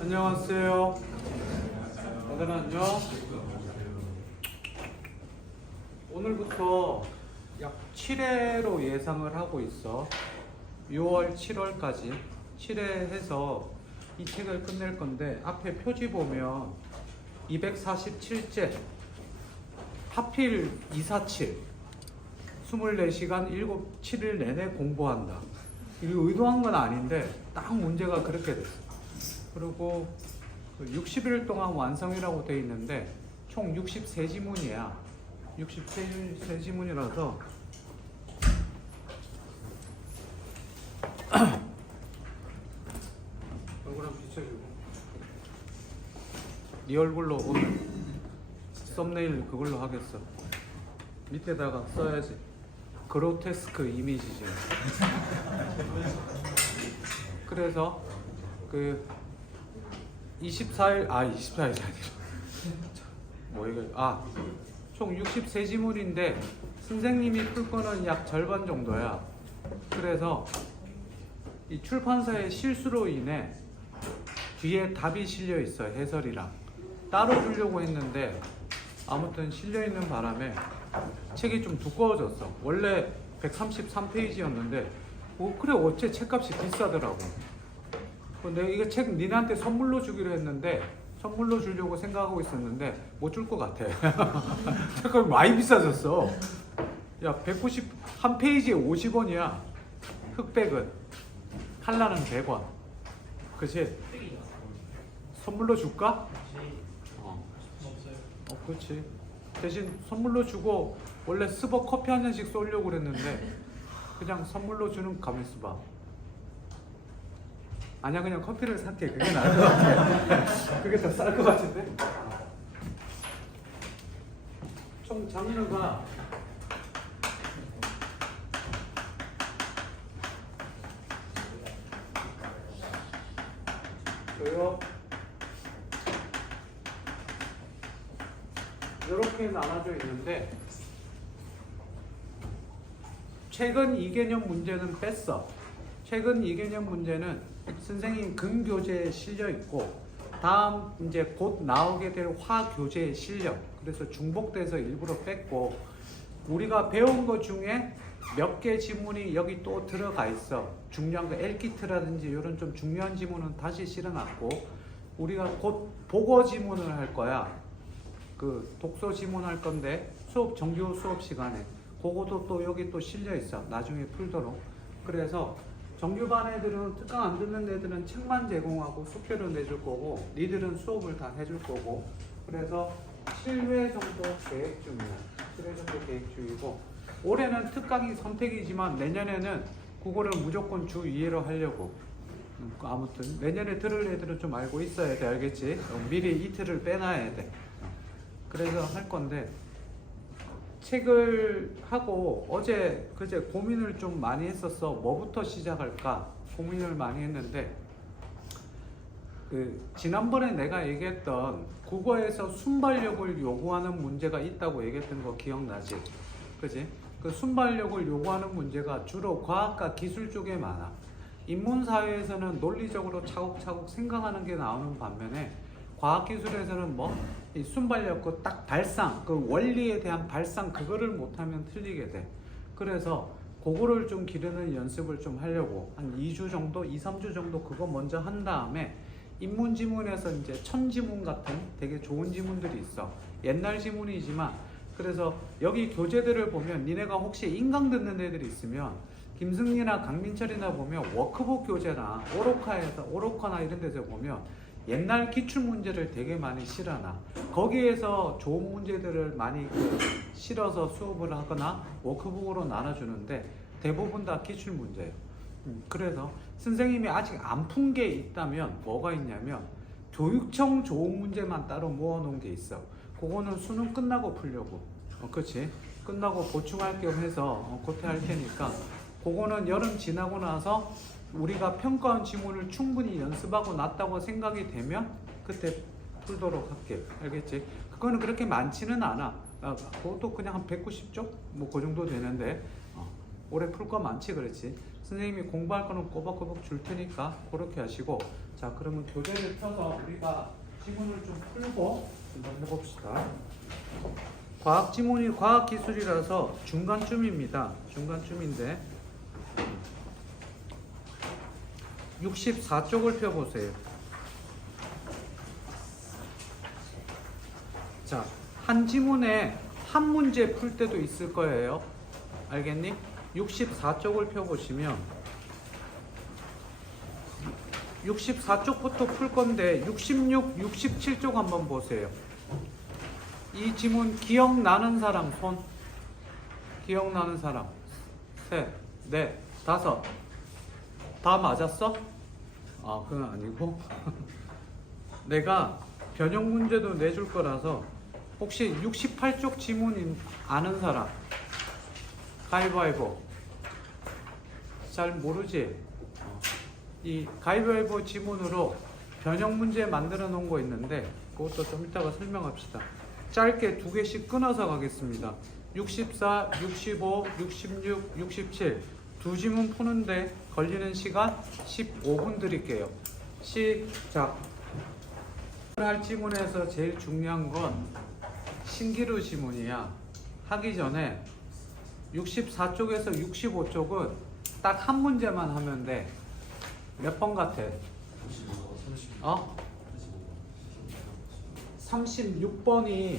안녕하세요. 다들 안녕. 오늘부터 약 7회로 예상을 하고 있어. 6월, 7월까지 7회 해서 이 책을 끝낼 건데, 앞에 표지 보면 247째, 하필 247, 24시간 7일 내내 공부한다. 이거 의도한 건 아닌데 딱 문제가 그렇게 됐어. 그리고 60일 동안 완성이라고 돼 있는데 총 63지문이야. 63지문이라서 얼굴 한번 비춰주고, 네 얼굴로 오늘 썸네일 그걸로 하겠어. 밑에다가 써야지. 그로테스크 이미지지. 그래서 그 24일, 24일이 아니라 뭐 이거, 총 63지문인데 선생님이 풀 거는 약 절반 정도야. 그래서 이 출판사의 실수로 인해 뒤에 답이 실려 있어. 해설이랑 따로 주려고 했는데 아무튼 실려 있는 바람에 책이 좀 두꺼워졌어. 원래 133페이지였는데 그래 어째 책값이 비싸더라고. 내가 이거 책 니네한테 선물로 주기로 했는데, 선물로 주려고 생각하고 있었는데 못 줄 것 같아. 책값이 많이 비싸졌어. 야, 191 페이지에 50원이야. 흑백은 칼라는 100원. 그치? 선물로 줄까? 그렇지. 대신 선물로 주고, 원래 스벅 커피 한 잔씩 쏠려고 그랬는데 그냥 선물로 주는. 가만 있어봐. 아니야, 그냥 커피를 살게. 그게 나을 것 같아. 그게 더 쌀 것 같은데? 총 장르가 저요, 이렇게 나눠져 있는데, 최근 2개년 문제는 뺐어. 최근 2개년 문제는 선생님 근교재에 실려 있고, 다음 이제 곧 나오게 될 화교재에 실려. 그래서 중복돼서 일부러 뺐고, 우리가 배운 것 중에 몇 개 지문이 여기 또 들어가 있어. 중요한 거 엘키트라든지 이런 좀 중요한 지문은 다시 실어놨고, 우리가 곧 보고 지문을 할 거야. 그 독서 지문 할 건데 정규 수업 시간에 그것도 또 여기 또 실려 있어. 나중에 풀도록. 그래서 정규반 애들은 특강 안 듣는 애들은 책만 제공하고 숙제를 내줄 거고, 니들은 수업을 다 해줄 거고, 그래서 7회 정도 계획 중이야. 7회 정도 계획 중이고, 올해는 특강이 선택이지만 내년에는 국어를 무조건 주 2회로 하려고. 아무튼 내년에 들을 애들은 좀 알고 있어야 돼. 알겠지? 미리 이틀을 빼놔야 돼. 그래서 할 건데, 책을 하고 어제 그제 고민을 좀 많이 했었어. 뭐부터 시작할까 고민을 많이 했는데, 지난번에 내가 얘기했던 국어에서 순발력을 요구하는 문제가 있다고 얘기했던 거 기억나지? 그지? 그 순발력을 요구하는 문제가 주로 과학과 기술 쪽에 많아. 인문사회에서는 논리적으로 차곡차곡 생각하는 게 나오는 반면에, 과학기술에서는 이 순발력, 그 딱 발상, 그 원리에 대한 발상, 그거를 못하면 틀리게 돼. 그래서 그거를 좀 기르는 연습을 좀 하려고 한 2주 정도, 2, 3주 정도 그거 먼저 한 다음에, 인문지문에서 이제 천지문 같은 되게 좋은 지문들이 있어. 옛날 지문이지만, 그래서 여기 교재들을 보면 니네가 혹시 인강 듣는 애들이 있으면 김승리나 강민철이나 보면 워크북 교재나 오로카나 이런 데서 보면 옛날 기출문제를 되게 많이 실어놔. 거기에서 좋은 문제들을 많이 실어서 수업을 하거나 워크북으로 나눠주는데 대부분 다 기출문제예요. 그래서 선생님이 아직 안 푼 게 있다면 뭐가 있냐면, 교육청 좋은 문제만 따로 모아놓은 게 있어. 그거는 수능 끝나고 풀려고. 그치? 끝나고 보충할 겸 해서 그때 할 테니까, 그거는 여름 지나고 나서 우리가 평가원 지문을 충분히 연습하고 났다고 생각이 되면 그때 풀도록 할게. 알겠지? 그거는 그렇게 많지는 않아. 그것도 그냥 한 190쪽? 뭐 그 정도 되는데, 올해 풀 거 많지. 그렇지? 선생님이 공부할 거는 꼬박꼬박 줄 테니까 그렇게 하시고, 자, 그러면 교재를 펴서 우리가 지문을 좀 풀고 한번 해봅시다. 과학 지문이 과학 기술이라서 중간쯤입니다. 중간쯤인데 64쪽을 펴보세요. 자, 한 지문에 한 문제 풀 때도 있을 거예요. 알겠니? 64쪽을 펴보시면 64쪽부터 풀 건데 66, 67쪽 한번 보세요. 이 지문 기억나는 사람 손. 기억나는 사람. 셋, 넷, 다섯. 다 맞았어? 아, 그건 아니고 내가 변형 문제도 내줄 거라서 혹시 68쪽 지문 아는 사람? 가위바위보. 잘 모르지? 이 가위바위보 지문으로 변형 문제 만들어 놓은 거 있는데 그것도 좀 이따가 설명합시다. 짧게 두 개씩 끊어서 가겠습니다. 64, 65, 66, 67 두 지문 푸는데 걸리는 시간 15분 드릴게요. 시작. 할 지문에서 제일 중요한 건 신기루 지문이야. 하기 전에 64쪽에서 65쪽은 딱 한 문제만 하면 돼. 몇 번 같아? 36번이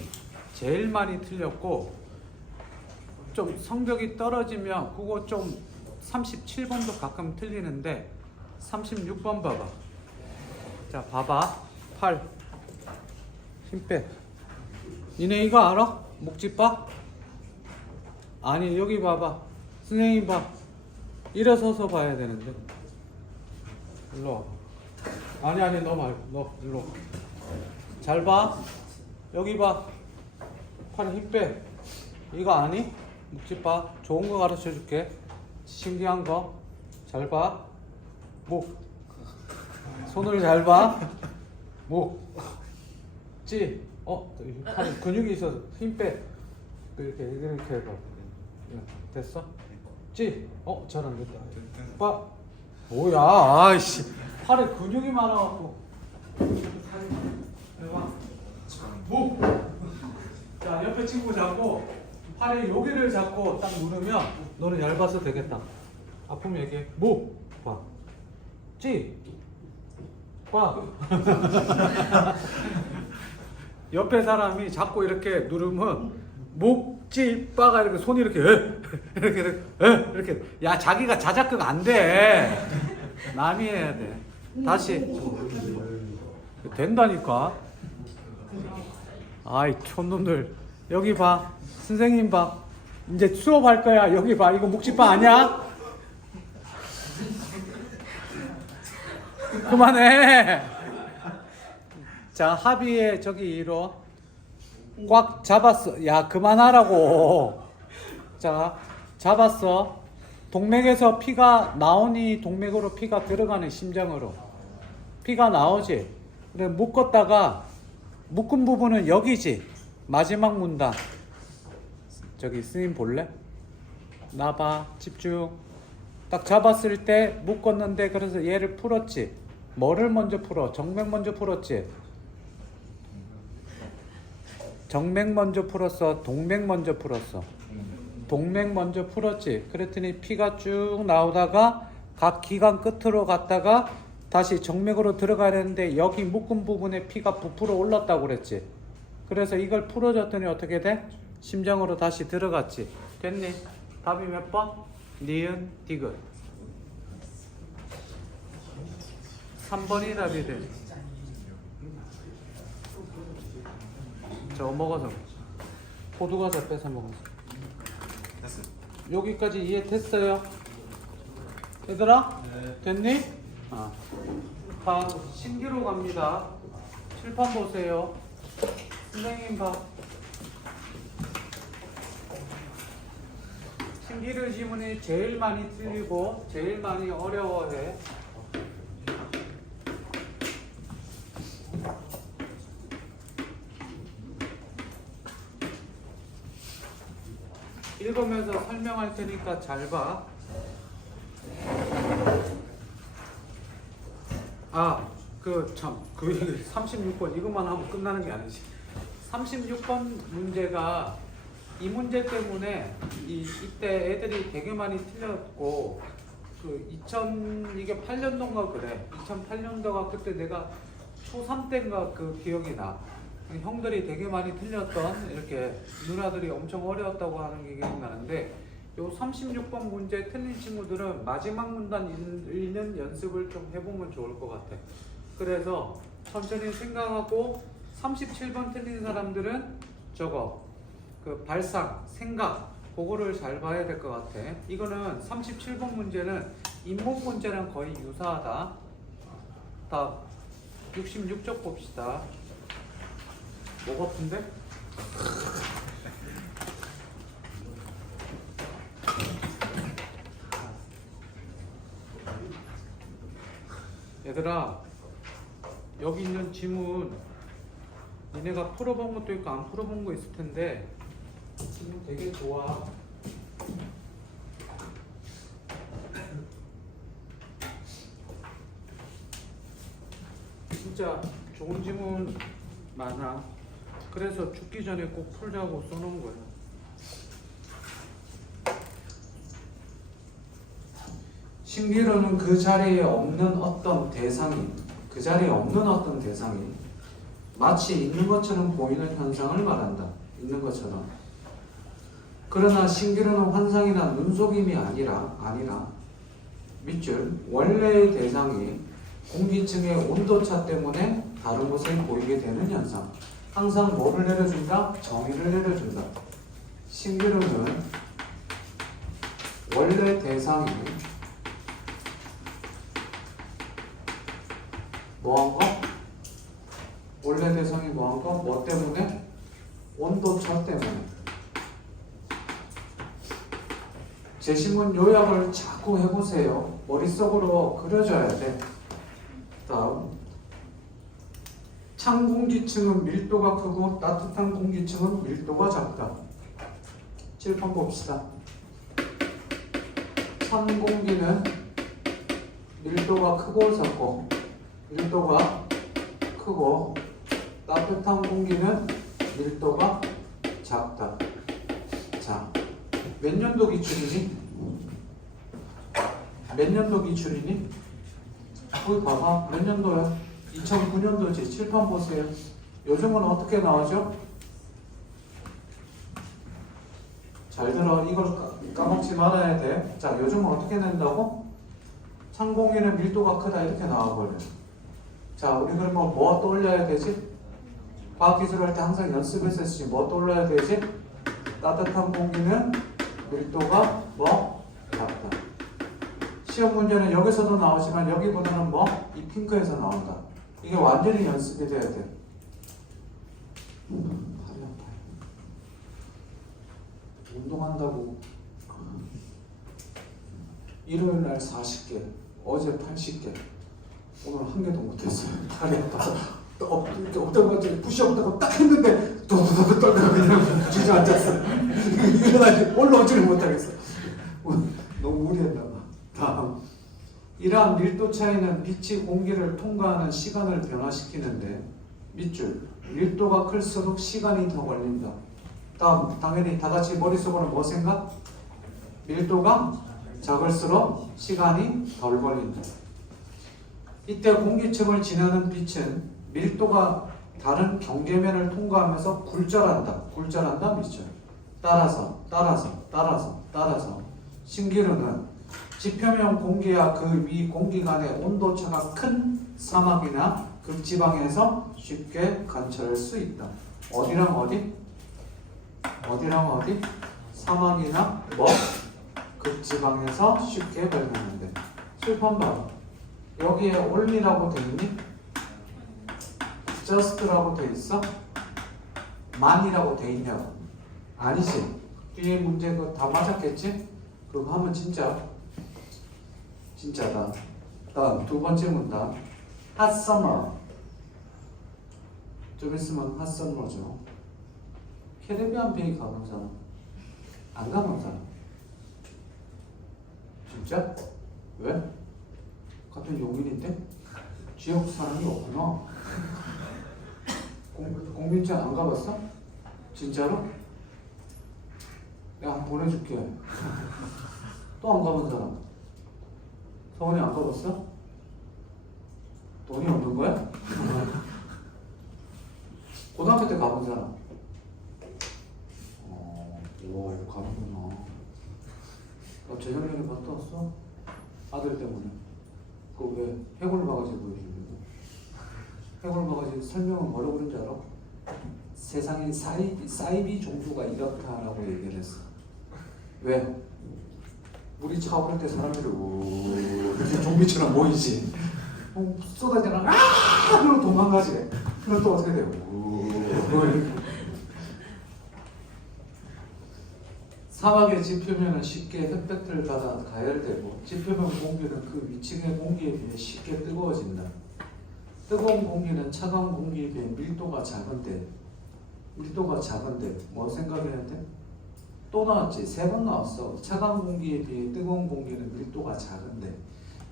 제일 많이 틀렸고 좀 성적이 떨어지면 그거 좀 37번도 가끔 틀리는데 36번 봐봐. 자, 봐봐. 팔 힘 빼. 니네 이거 알아? 묵지빠? 아니, 여기 봐봐. 선생님 봐. 일어서서 봐야 되는데. 일로 와봐. 아니, 너 말고 너 일로 와. 잘 봐. 여기 봐. 팔에 힘 빼. 이거 아니? 묵지빠. 좋은 거 가르쳐 줄게. 신기한 거. 잘 봐. 목. 손을 잘 봐. 목. 찌. 팔에 근육이 있어서 힘 빼. 이렇게 해봐. 됐어? 찌. 잘 안 됐다. 봐. 뭐야? 아이씨. 팔에 근육이 많아갖고. 해봐. 목. 자, 옆에 친구 잡고 팔에 여기를 잡고 딱 누르면 너는 얇아서 되겠다. 아프면 얘기해. 목. 봐. 찌. 봐. 옆에 사람이 자꾸 이렇게 누르면 목, 찌, 빠가 이렇게 손이 이렇게 이렇게 야, 자기가 자작극 안 돼. 남이 해야 돼. 다시. 된다니까. 아이, 촌놈들. 여기 봐. 선생님 봐. 이제 수업할 거야. 여기 봐. 이거 묵지빠 아니야? 그만해. 자, 합의에 저기 이로 꽉 잡았어. 야, 그만하라고. 자, 잡았어. 동맥에서 피가 나오니 동맥으로 피가 들어가는 심장으로. 피가 나오지. 그래, 묶었다가 묶은 부분은 여기지. 마지막 문단. 저기 스님 볼래? 나봐. 집중. 딱 잡았을 때 묶었는데 그래서 얘를 풀었지. 뭐를 먼저 풀어? 정맥 먼저 풀었지. 정맥 먼저 풀었어? 동맥 먼저 풀었어? 동맥 먼저 풀었지. 그랬더니 피가 쭉 나오다가 각 기관 끝으로 갔다가 다시 정맥으로 들어가야 되는데 여기 묶은 부분에 피가 부풀어 올랐다고 그랬지. 그래서 이걸 풀어줬더니 어떻게 돼? 심장으로 다시 들어갔지. 됐니? 답이 몇 번? 니은, 디귿. 3번이 답이 돼. 저거 먹어서 호두과자 뺏어 먹어서. 됐어요. 여기까지 이해됐어요? 얘들아? 네. 됐니? 다 신기로 갑니다. 칠판 보세요. 선생님 봐. 신기루 지문이 제일 많이 틀리고 제일 많이 어려워해. 읽으면서 설명할 테니까 잘 봐. 그 36번 이것만 하면 끝나는 게 아니지. 36번 문제가 이 문제 때문에 이때 애들이 되게 많이 틀렸고 이게 8년도인가 그래. 2008년도가 그때 내가 초3 때인가 그 기억이 나. 형들이 되게 많이 틀렸던 이렇게 누나들이 엄청 어려웠다고 하는 게 기억나는데 요 36번 문제 틀린 친구들은 마지막 문단 읽는 연습을 좀 해보면 좋을 것 같아. 그래서 천천히 생각하고 37번 틀린 사람들은 저거 그 발상, 생각 그거를 잘 봐야 될 것 같아. 이거는 37번 문제는 인문 문제랑 거의 유사하다. 다 66쪽 봅시다. 목 아픈데? 얘들아, 여기 있는 지문 니네가 풀어본 것도 있고 안 풀어본 거 있을 텐데 지문 되게 좋아. 진짜 좋은 지문 많아. 그래서 죽기 전에 꼭 풀자고 써놓은 거야. 신기로는 그 자리에 없는 어떤 대상이 마치 있는 것처럼 보이는 현상을 말한다. 있는 것처럼. 그러나 신기로는 환상이나 눈속임이 아니라 밑줄 원래의 대상이 공기층의 온도차 때문에 다른 곳에 보이게 되는 현상. 항상 뭐를 내려준다? 정의를 내려준다. 신기루는 원래 대상이 뭐한 거? 원래 대상이 뭐한 거? 뭐 때문에? 온도차 때문에. 제시문 요약을 자꾸 해보세요. 머릿속으로 그려줘야 돼. 다음 찬 공기층은 밀도가 크고 따뜻한 공기층은 밀도가 작다. 칠판 봅시다. 찬 공기는 밀도가 크고 작고 따뜻한 공기는 밀도가 작다. 자, 몇 년도 기출이니? 거기 봐봐. 몇 년도야? 2009년도지. 칠판 보세요. 요즘은 어떻게 나오죠? 잘 들어. 이걸 까먹지 말아야 돼. 자, 요즘은 어떻게 낸다고? 찬 공기는 밀도가 크다 이렇게 나와버려. 자, 우리 그러면 뭐 떠올려야 되지? 과학기술 할 때 항상 연습했었지. 뭐 떠올려야 되지? 따뜻한 공기는 밀도가 뭐? 작다. 시험 문제는 여기서도 나오지만 여기보다는 뭐? 이 핑크에서 나온다. 이게 완전히 연습이 돼야 돼. 팔이 아파요. 운동한다고 일요일날 40개, 어제 80개, 오늘 한 개도 못했어요. 팔이 아파서 이렇게 엎드려가지고 푸시업하다가 딱 했는데 도도도도 떨다가 그냥 주저앉았어. 일어나지 올라오지를 못하겠어. 너무 무리했나 봐. 다음. 이러한 밀도 차이는 빛이 공기를 통과하는 시간을 변화시키는데 밑줄 밀도가 클수록 시간이 더 걸린다. 다음. 당연히 다 같이 머릿속으로 뭐 생각? 밀도가 작을수록 시간이 덜 걸린다. 이때 공기층을 지나는 빛은 밀도가 다른 경계면을 통과하면서 굴절한다 밑줄. 따라서 신기루는 지표면 공기와 그 위 공기 간의 온도차가 큰 사막이나 극지방에서 쉽게 관찰할 수 있다. 어디랑 어디? 사막이나 뭐? 극지방에서 쉽게 발견하는데. 칠판 봐. 여기에 only라고 돼 있니? just라고 돼 있어? man이라고 돼 있냐고? 아니지. 뒤에 문제 그거 다 맞았겠지? 그거 하면 진짜다. 다음 두 번째 문단. hot summer. 좀 있으면 hot summer죠. 캐리비안 베이 가본 사람? 안 가본 사람? 진짜? 왜? 같은 용인인데? 지역 사람이 없구나. 공민천 안 가봤어? 진짜로? 내가 한번 보내줄게. 또 안 가본 사람? 성원이 안 가봤어? 돈이 없는 거야? 고등학교 때 가본 사람? 와, 이거 가는구나. 나 재작년에 갔다 왔어? 아들 때문에. 그 왜 해골 바가지 보여주려고. 해골 바가지 설명은 뭐라고 그런지 알아? 세상에 사이비 종교가 이렇다라고 얘기를 했어. 왜? 물이 차오를 때 사람들이 이렇게 좀비처럼 모이지. 쏟아지나 그러고 도망가지. 그럼 또 어떻게 돼요? 사막의 지표면은 쉽게 햇볕을 받아 가열되고 지표면 공기는 그 위층의 공기에 비해 쉽게 뜨거워진다. 뜨거운 공기는 차가운 공기에 비해 밀도가 작은데 뭐 생각해야 돼? 또 나왔지. 3번 나왔어. 차가운 공기에 비해 뜨거운 공기는 밀도가 작은데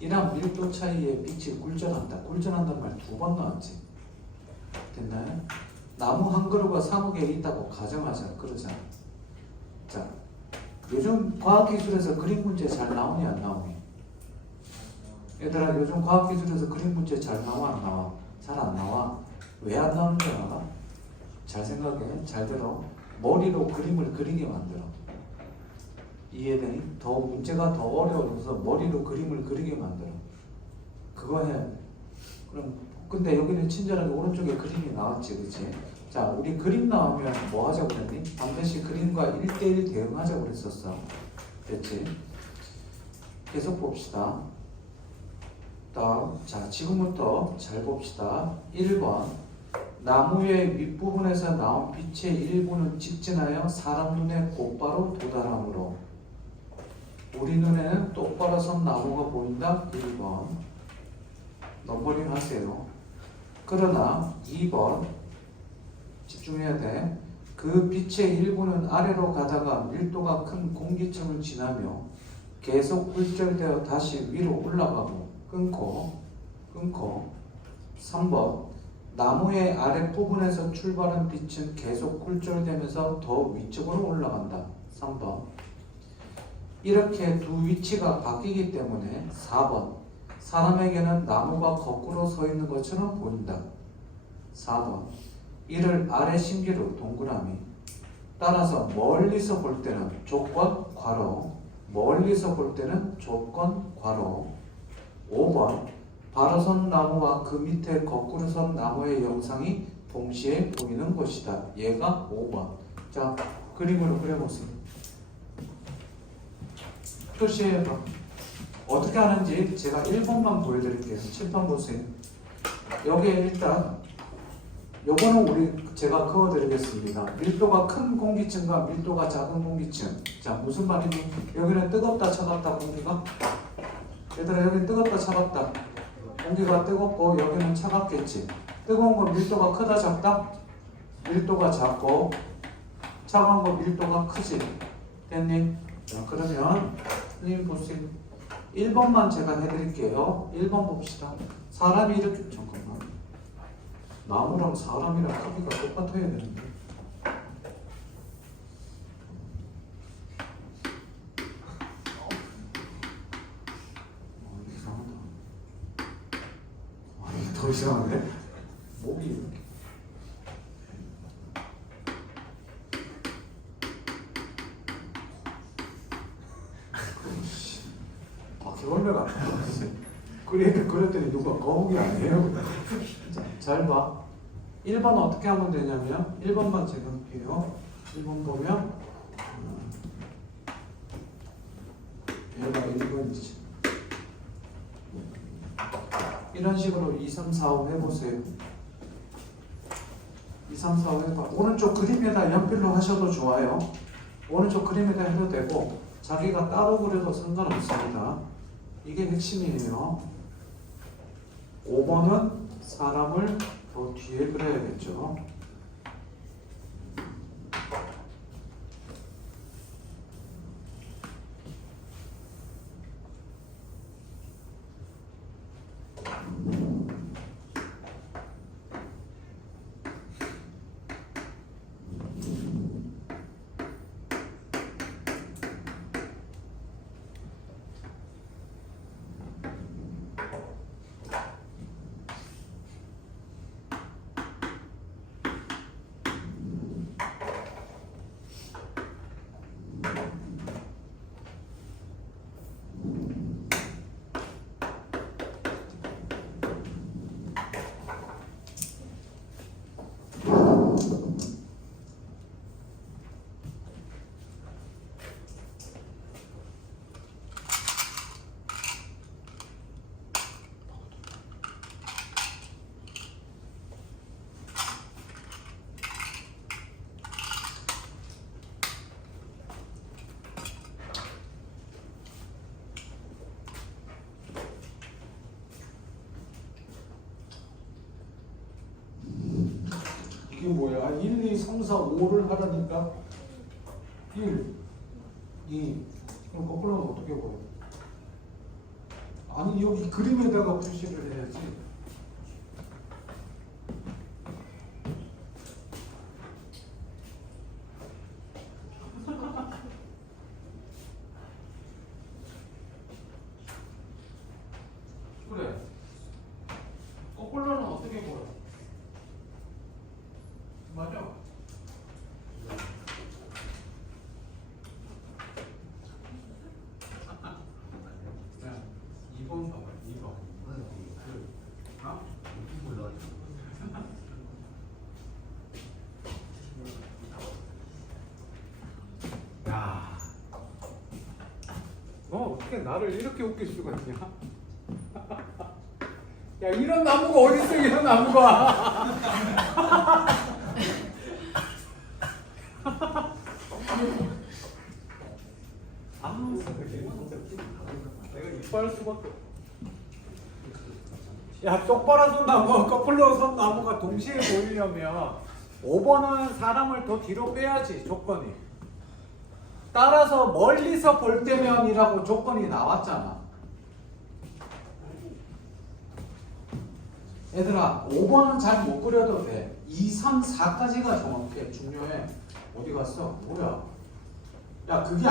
이런 밀도 차이에 빛이 굴절한다. 굴절한다는 말 2번 나왔지. 됐나요? 나무 한 그루가 3억에 있다고 가정하자. 그러자. 자, 요즘 과학기술에서 그림 문제 잘 나오니 안 나오니? 얘들아, 요즘 과학기술에서 그림 문제 잘 나와 안 나와? 잘 안 나와. 왜 안 나오는 줄 알아? 잘 생각해. 잘 들어. 머리로 그림을 그리게 만들어. 이해되니? 문제가 더 어려워져서 머리로 그림을 그리게 만들어. 그거 해야 돼. 그럼 근데 여기는 친절하게 오른쪽에 그림이 나왔지, 그치? 자, 우리 그림 나오면 뭐 하자고 그랬니? 반드시 그림과 1대1 대응하자고 그랬었어. 됐지? 계속 봅시다. 다음, 자, 지금부터 잘 봅시다. 1번. 나무의 윗부분에서 나온 빛의 일부는 직진하여 사람 눈에 곧바로 도달하므로 우리 눈에는 똑바로 선 나무가 보인다. 1번. 넘버링 하세요. 그러나 2번 집중해야 돼. 그 빛의 일부는 아래로 가다가 밀도가 큰 공기층을 지나며 계속 굴절되어 다시 위로 올라가고 끊고 3번 나무의 아랫부분에서 출발한 빛은 계속 굴절되면서 더 위쪽으로 올라간다. 3번. 이렇게 두 위치가 바뀌기 때문에 4번. 사람에게는 나무가 거꾸로 서 있는 것처럼 보인다. 4번. 이를 아래 심기로 동그라미. 따라서 멀리서 볼 때는 조건 괄호. 멀리서 볼 때는 조건 괄호. 5번. 바로 선 나무와 그 밑에 거꾸로 선 나무의 영상이 동시에 보이는 것이다. 얘가 5번. 자, 그림으로 그려보세요. 표시해봐. 어떻게 하는지 제가 1번만 보여드릴게요. 7번 보세요. 여기에 일단 요거는 제가 그어드리겠습니다. 밀도가 큰 공기층과 밀도가 작은 공기층. 자, 무슨 말이니? 여기는 뜨겁다 차갑다 공기가. 얘들아, 여기는 뜨겁다 차갑다. 공기가 뜨겁고 여기는 차갑겠지. 뜨거운 거 밀도가 크다 작다? 밀도가 작고 차가운 거 밀도가 크지. 됐니? 자, 그러면 선생님 보세요. 1번만 제가 해드릴게요. 1번 봅시다. 사람이 이렇게 잠깐만. 나무랑 사람이랑 크기가 똑같아야 되는데. 이상하다. 이게 더 이상한데? 목이 이렇게. 바퀴벌레가 그랬더니 누가 거북이 아니에요? 잘 봐. 1번 어떻게 하면 되냐면 1번만 제가 할게요. 1번 보면 얘가 1번이지. 이런 식으로 2, 3, 4, 5 해보세요. 2, 3, 4, 5 해봐. 오른쪽 그림에다 연필로 하셔도 좋아요. 오른쪽 그림에다 해도 되고 자기가 따로 그려도 상관없습니다. 이게 핵심이에요. 5번은 사람을 더 뒤에 그려야겠죠. 이게 뭐야? 1, 2, 3, 4, 5를 하라니까 1, 2. 그럼 거꾸로 하면 어떻게 보여? 아니 여기 그림에다가 표시를 해야지. 그래. 거꾸로는 어떻게 보여? 맞아. 야, 2번 봐봐. 2번. 어? 야, 너 어떻게 나를 이렇게 웃길 수가 있냐? 야, 이런 나무가 어디 있어? 이런 나무가. 아, 내가 이빨 수밖에. 야, 똑바로 선 나무와 거꾸로 선 나무가 동시에 보이려면 5번은 사람을 더 뒤로 빼야지 조건이. 따라서 멀리서 볼 때면이라고 조건이 나왔잖아. 얘들아, 5번은 잘 못 그려도 돼. 2, 3, 4까지가 정확해. 중요해. 어디 갔어? 뭐야? 야, 그게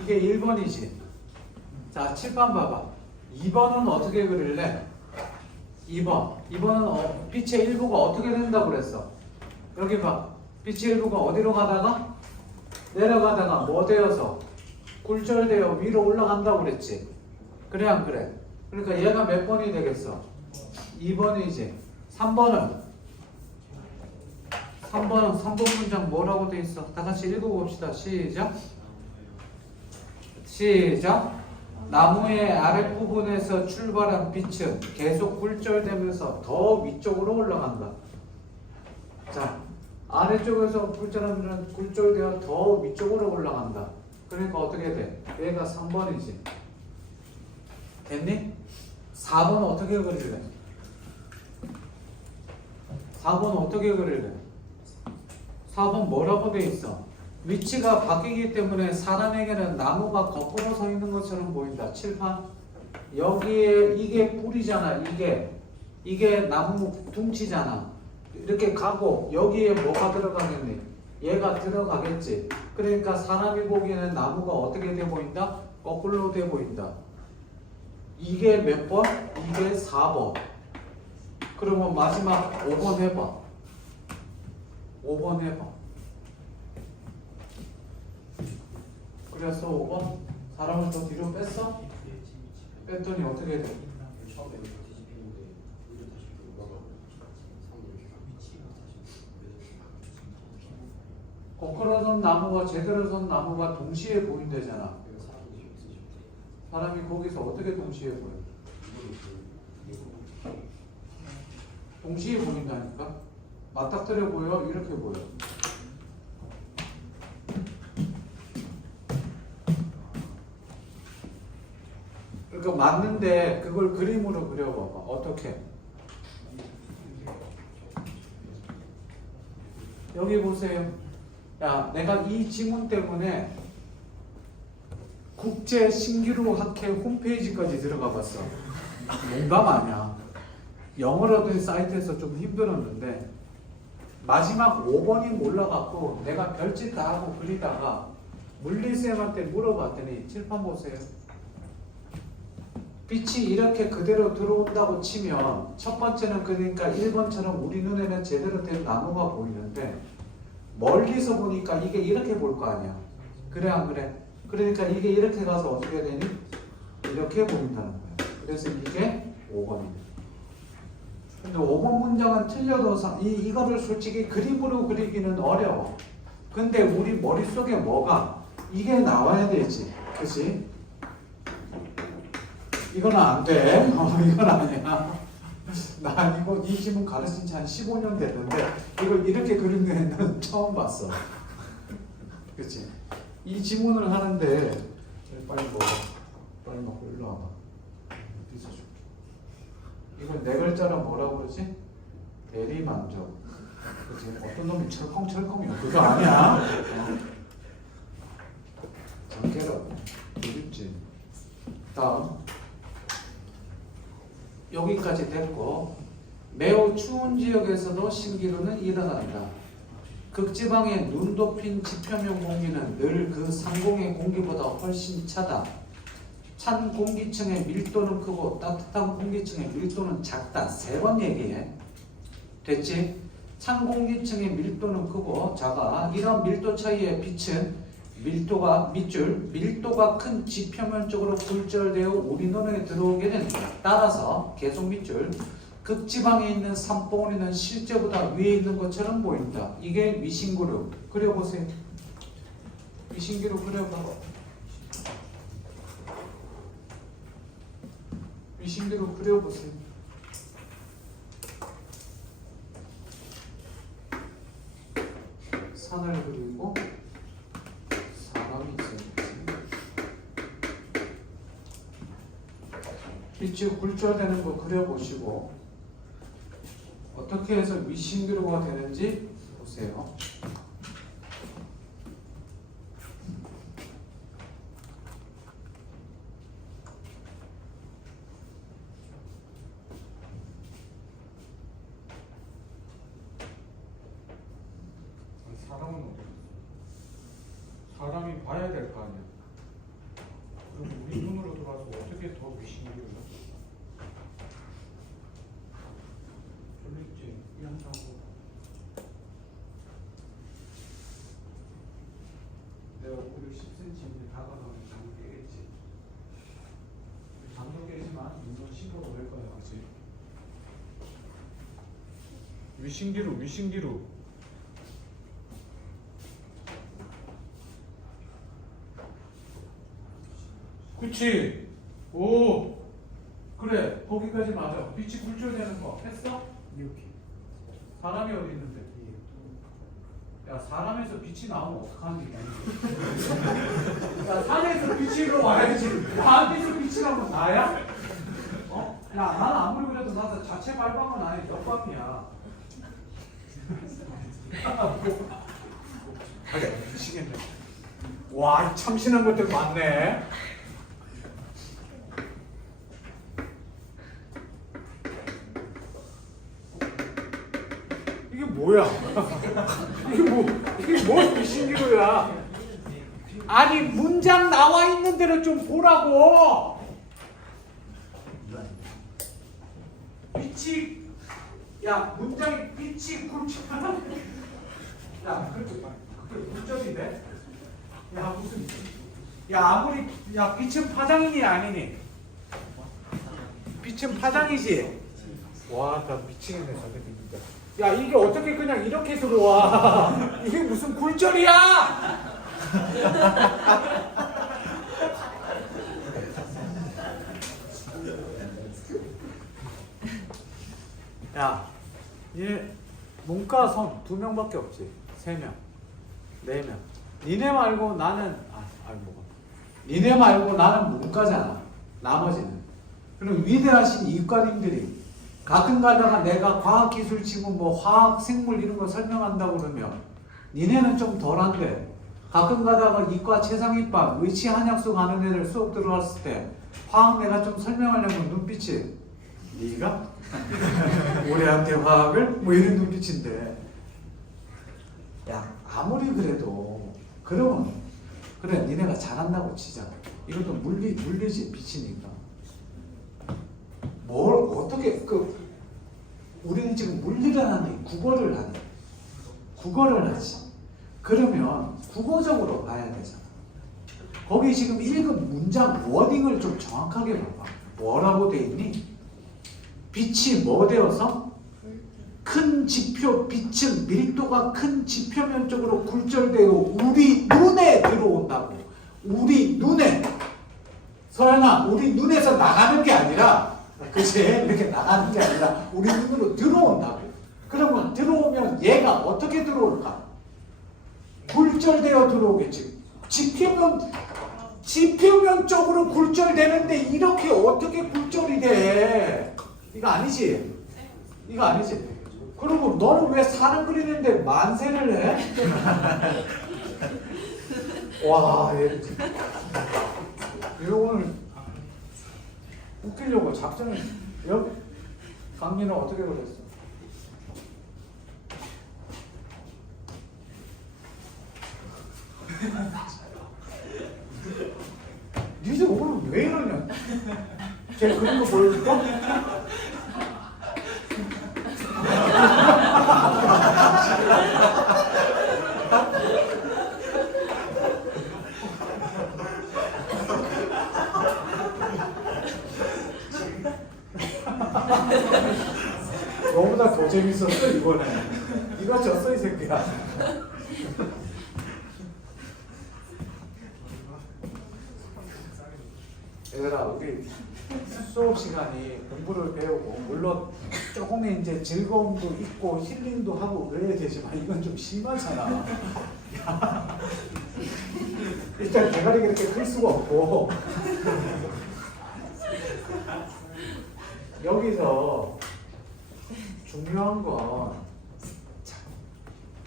이게 1번이지. 자, 칠판 봐봐. 2번은 어떻게 그릴래? 2번. 2번은 빛의 일부가 어떻게 된다고 그랬어? 여기 봐. 빛의 일부가 어디로 가다가? 내려가다가 뭐 되어서? 굴절되어 위로 올라간다고 그랬지? 그래 안 그래? 그러니까 얘가 몇 번이 되겠어? 2번이지. 3번은 3번 문장 뭐라고 돼 있어? 다 같이 읽어봅시다. 시작. 시작. 나무의 아랫부분에서 출발한 빛은 계속 굴절되면서 더 위쪽으로 올라간다. 자, 아래쪽에서 굴절되어 더 위쪽으로 올라간다. 그러니까 어떻게 돼? 얘가 3번이지. 됐니? 4번 어떻게 그릴래? 4번 어떻게 그릴래? 4번 뭐라고 돼 있어? 위치가 바뀌기 때문에 사람에게는 나무가 거꾸로 서 있는 것처럼 보인다. 칠판. 여기에 이게 뿌리잖아. 이게 나무 둥치잖아. 이렇게 가고 여기에 뭐가 들어가겠니? 얘가 들어가겠지. 그러니까 사람이 보기에는 나무가 어떻게 돼 보인다? 거꾸로 돼 보인다. 이게 몇 번? 이게 4번. 그러면 마지막 5번 해봐. 5번 해봐. 그래서 5번? 사람을 더 뒤로 뺐어? 뺐더니 어떻게 돼? 거꾸로 선 나무와 제대로 선 나무가 동시에 보인대잖아. 사람이 거기서 어떻게 동시에 보여? 동시에 보인다니까? 맞닥뜨려 보여? 이렇게 보여? 그러니까 맞는데 그걸 그림으로 그려봐봐. 어떻게? 여기 보세요. 야, 내가 이 지문 때문에 국제 신기루 학회 홈페이지까지 들어가 봤어. 농담 아니야. 영어로 된 사이트에서 좀 힘들었는데 마지막 5번이 몰라갖고 내가 별짓 다 하고 그리다가 물리쌤한테 물어봤더니 칠판 보세요. 빛이 이렇게 그대로 들어온다고 치면 첫 번째는 그러니까 1번처럼 우리 눈에는 제대로 된 나무가 보이는데 멀리서 보니까 이게 이렇게 볼 거 아니야. 그래 안 그래? 그러니까 이게 이렇게 가서 어떻게 되니? 이렇게 보인다는 거야. 그래서 이게 5번입니다. 근데 5번 문장은 틀려도 이거를 솔직히 그림으로 그리기는 어려워. 근데 우리 머릿속에 뭐가 이게 나와야 되지. 그치? 이건 안 돼. 이건 아니야. 나 이거 이 지문 가르친 지 한 15년 됐는데 이걸 이렇게 그리는 애는 처음 봤어. 그치? 이 지문을 하는데 빨리 먹어. 빨리 먹고 일로 와봐. 어디서 줄게. 이건 네 글자로 뭐라고 그러지? 대리만족. 그치? 어떤 놈이 철컹철컹이야. 그거 아니야. 전개로 되겠지. 다음 여기까지 됐고, 매우 추운 지역에서도 신기루는 일어난다. 극지방의 눈 덮인 지표면 공기는 늘 그 상공의 공기보다 훨씬 차다. 찬 공기층의 밀도는 크고 따뜻한 공기층의 밀도는 작다. 3번 얘기해. 됐지? 찬 공기층의 밀도는 크고 작아. 이런 밀도 차이의 빛은 밀도가 큰 지표면 쪽으로 굴절되어 우리 눈에 들어오게 된다. 따라서 계속 밑줄. 극지방에 있는 산봉우리는 실제보다 위에 있는 것처럼 보인다. 이게 위신기루. 그려보세요. 위신기루 그려봐. 위신기루 그려보세요. 산을 그리고 사람이 있어야지. 빛이 굴절되는 거 그려보시고 어떻게 해서 위신기루가 되는지 보세요. 사람은 어디 갔어? 사람이 봐야 될 거 아니야. 그럼 우리 눈으로 들어와서 어떻게 더 위신기를 졸립지 이한다고. 내가 500-10cm 다가가면 잠을 깨겠지. 잠도 깨지만 눈은 신고가 될 거야, 그렇지? 위신기루. 그치? 오, 그래, 거기까지 맞아. 빛이 굴절되는 거 했어? 이렇게. 사람이 어디 있는데? 야, 사람에서 빛이 나오면 어떡하는 얘기야? 야, 산에서 빛이 일어와야지. 산에서 빛이 나오면 나야? 어? 야, 나는 아무리 그래도 나도 자체 발광은 아니, 역광이야. 그래, 미치겠네. 와, 참신한 것들 많네. 이게 뭐야? 이게 뭐 위신기루야? 아니 문장 나와 있는 대로 좀 보라고. 빛이 야 문장이 빛이 굴절. 야 그렇게 굴절인데? 야 무슨 야 아무리 야 빛은 파장이니 아니니? 빛은 파장이지. 와 나 미치겠네 저게. 야 이게 어떻게 그냥 이렇게 들어와? 이게 무슨 굴절이야? 야, 얘 문과선 2명밖에 없지. 3명, 4명. 니네 말고 나는 니네 말고 나는 문과잖아. 나머지는. 그럼 위대하신 이과님들이 가끔 가다가 내가 과학기술 지금 뭐 화학, 생물 이런 거 설명한다고 그러면 니네는 좀 덜한데 가끔 가다가 이과 최상위반 의치 한약수 가는 애들 수업 들어왔을 때 화학 내가 좀 설명하려면 눈빛이 네가? 우리한테 화학을? 뭐 이런 눈빛인데 야 아무리 그래도 그러면 그래 니네가 잘한다고 치자. 이것도 물리지 빛이니까 뭘 어떻게 우리는 지금 물리를 하니 국어를 하지. 그러면 국어적으로 봐야 되잖아. 거기 지금 읽은 문장 워딩을 좀 정확하게 봐봐. 뭐라고 돼 있니? 빛이 뭐 되어서? 큰 지표 빛은 밀도가 큰 지표면 쪽으로 굴절되어 우리 눈에 들어온다고. 우리 눈에. 서연아 우리 눈에서 나가는 게 아니라 그치? 이렇게 나가는 게 아니라 우리 눈으로 들어온다고. 그러면 들어오면 얘가 어떻게 들어올까? 굴절되어 들어오겠지. 지표면 쪽으로 굴절되는데 이렇게 어떻게 굴절이 돼? 이거 아니지? 이거 아니지? 그리고 너는 왜 산을 그리는데 만세를 해? 와, 얘 오늘 웃기려고 작전을 여기 강민은 어떻게 그랬어? 니들 오늘 왜 이러냐? 쟤 그런 거 보여줄까? 너보다 더 재밌었어 이번에. 이거 졌어 이 새끼야. 얘들아 우리 수업 시간이 공부를 배우고 물론 조금의 이제 즐거움도 있고 힐링도 하고 그래야 되지만 이건 좀 심하잖아. 야, 일단 대가리가 이렇게 클 수가 없고 여기서 중요한 건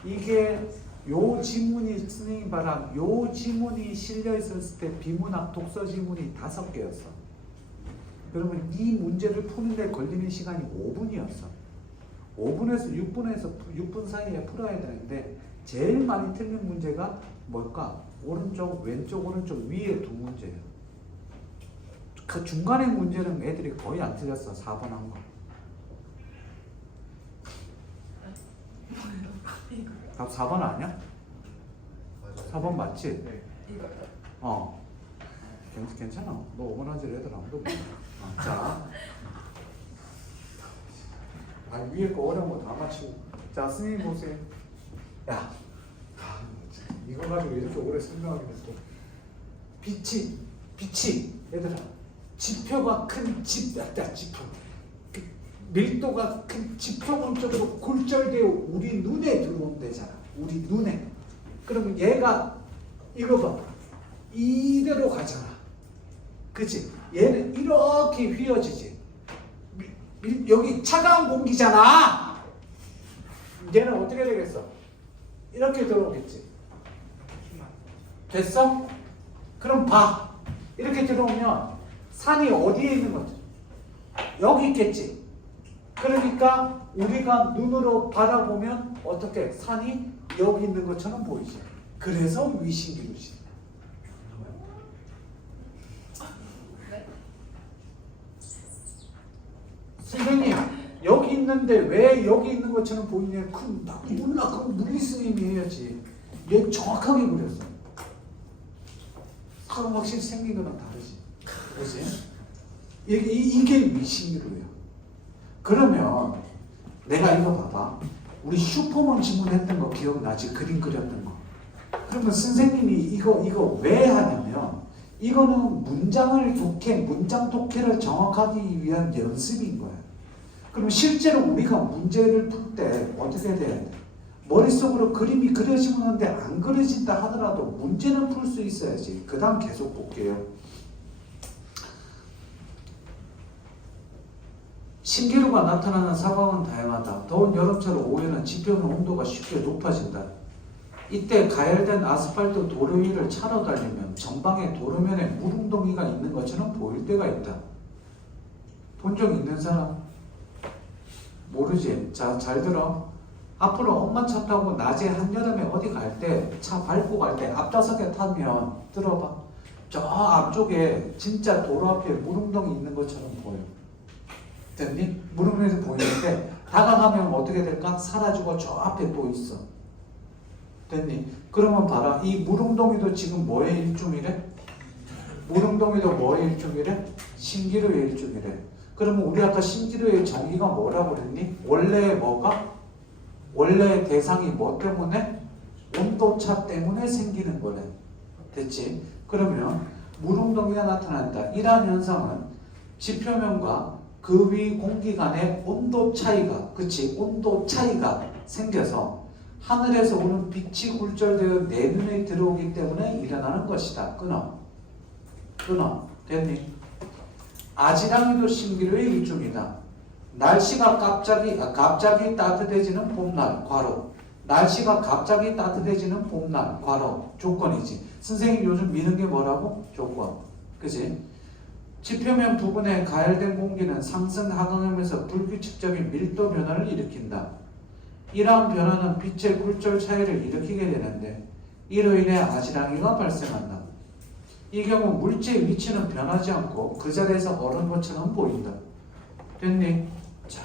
이게 요 지문이 선생님 봐라 요 지문이 실려 있었을 때 비문학 독서 지문이 5개였어. 그러면 이 문제를 푸는데 걸리는 시간이 5분이었어. 5분에서 6분 사이에 풀어야 되는데 제일 많이 틀린 문제가 뭘까? 오른쪽, 왼쪽, 오른쪽 위에 2문제예요. 그 중간에 문제는 애들이 거의 안 틀렸어. 4번 한 거. 답 4번 아니야? 4번 맞지? 네. 어. 괜찮아. 너 5번 하지 애들 아무도 몰라. 자. 아, 위에 거 어려운 거 다 맞추고. 자, 선생님 보세요. 야. 이거 가지고 이렇게 오래 설명하기는 또. 빛이. 얘들아. 지표가 큰 지표. 밀도가 큰 지표본 쪽으로 굴절되어 우리 눈에 들어온대잖아. 우리 눈에. 그러면 얘가 이거 봐. 이대로 가잖아. 그치? 얘는 이렇게 휘어지지. 여기 차가운 공기잖아. 얘는 어떻게 되겠어? 이렇게 들어오겠지. 됐어? 그럼 봐. 이렇게 들어오면 산이 어디에 있는 거지? 여기 있겠지. 그러니까 우리가 눈으로 바라보면 어떻게 산이 여기 있는 것처럼 보이지. 그래서 위신기루지. 선생님 여기 있는데 왜 여기 있는 것처럼 보이냐? 그럼 나 몰라. 그럼 물리스님이 해야지. 얘 정확하게 그렸어. 그럼 확실히 생긴 거랑 다르지. 그렇지? 이게 위신기루예요. 그러면 내가 이거 봐봐. 우리 슈퍼먼 지문했던 거 기억나지? 그림 그렸던 거. 그러면 선생님이 이거 왜 하냐면 이거는 문장 독해를 정확하기 위한 연습인 거야. 그럼 실제로 우리가 문제를 풀 때 어떻게 돼야 돼? 머릿속으로 그림이 그려지는데 안 그려진다 하더라도 문제는 풀 수 있어야지. 그 다음 계속 볼게요. 신기루가 나타나는 상황은 다양하다. 더운 여름철 오후에는 지표면 온도가 쉽게 높아진다. 이때 가열된 아스팔트 도로 위를 차로 달리면 전방에 도로면에 물웅덩이가 있는 것처럼 보일 때가 있다. 본 적 있는 사람? 모르지? 자, 잘 들어. 앞으로 엄마 차 타고 낮에 한여름에 어디 갈 때 차 밟고 갈 때 앞좌석에 타면 들어봐. 저 앞쪽에 진짜 도로 앞에 물웅덩이 있는 것처럼 보여. 됐니? 물음에서 보이는데 다가가면 어떻게 될까? 사라지고 저 앞에 또 있어. 됐니? 그러면 봐라. 이 물웅덩이도 지금 뭐의 일종이래? 물웅덩이도 뭐의 일종이래? 신기루의 일종이래. 그러면 우리 아까 신기루의 정의가 뭐라고 그랬니? 원래 뭐가? 원래 대상이 뭐 때문에? 온도차 때문에 생기는 거래. 됐지? 그러면 물웅덩이가 나타난다. 이러한 현상은 지표면과 그 위 공기 간의 온도 차이가, 그치? 온도 차이가 생겨서 하늘에서 오는 빛이 굴절되어 내 눈에 들어오기 때문에 일어나는 것이다. 끊어. 됐니? 아지랑이도 신기루의 일종이다. 날씨가 갑자기 따뜻해지는 봄날 괄호. 날씨가 갑자기 따뜻해지는 봄날 괄호. 조건이지. 선생님 요즘 미는 게 뭐라고? 조건. 그지? 지표면 부분에 가열된 공기는 상승 하강하면서 불규칙적인 밀도 변화를 일으킨다. 이러한 변화는 빛의 굴절 차이를 일으키게 되는데 이로 인해 아지랑이가 발생한다. 이 경우 물체의 위치는 변하지 않고 그 자리에서 얼은 것처럼 보인다. 됐니? 자,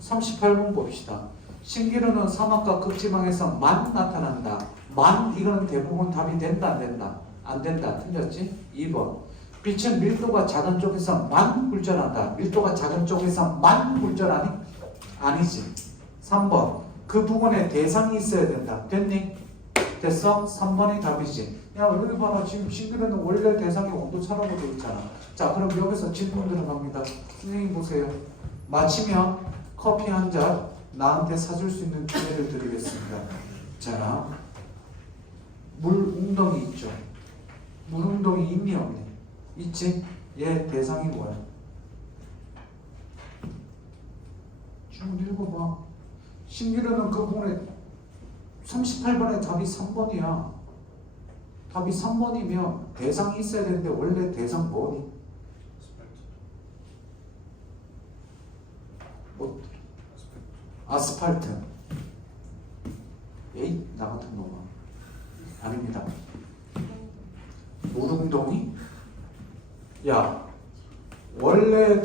38번 봅시다. 신기루는 사막과 극지방에서 만 나타난다. 만 이거는 대부분 답이 된다 안 된다? 안 된다. 틀렸지? 2번. 빛은 밀도가 작은 쪽에서 만 굴절한다. 밀도가 작은 쪽에서 만 굴절하니? 아니지. 3번. 그 부분에 대상이 있어야 된다. 됐니? 됐어? 3번이 답이지. 야 여기 봐라. 지금 신기루는 원래 대상이 온도차라고 되어 있잖아. 자 그럼 여기서 질문 들어갑니다. 선생님 보세요. 마치면 커피 한 잔 나한테 사줄 수 있는 기회를 드리겠습니다. 자, 물 웅덩이 있죠? 물 웅덩이 있니 없니? 있지? 얘 대상이 뭐야? 쭉 읽어봐. 신기루는 그 부분에 38번에 답이 3번이야. 답이 3번이면 대상이 있어야 되는데 원래 대상 뭐니? 뭐? 아스팔트. 에이 나 같은 놈아. 아닙니다. 물웅덩이? 야 원래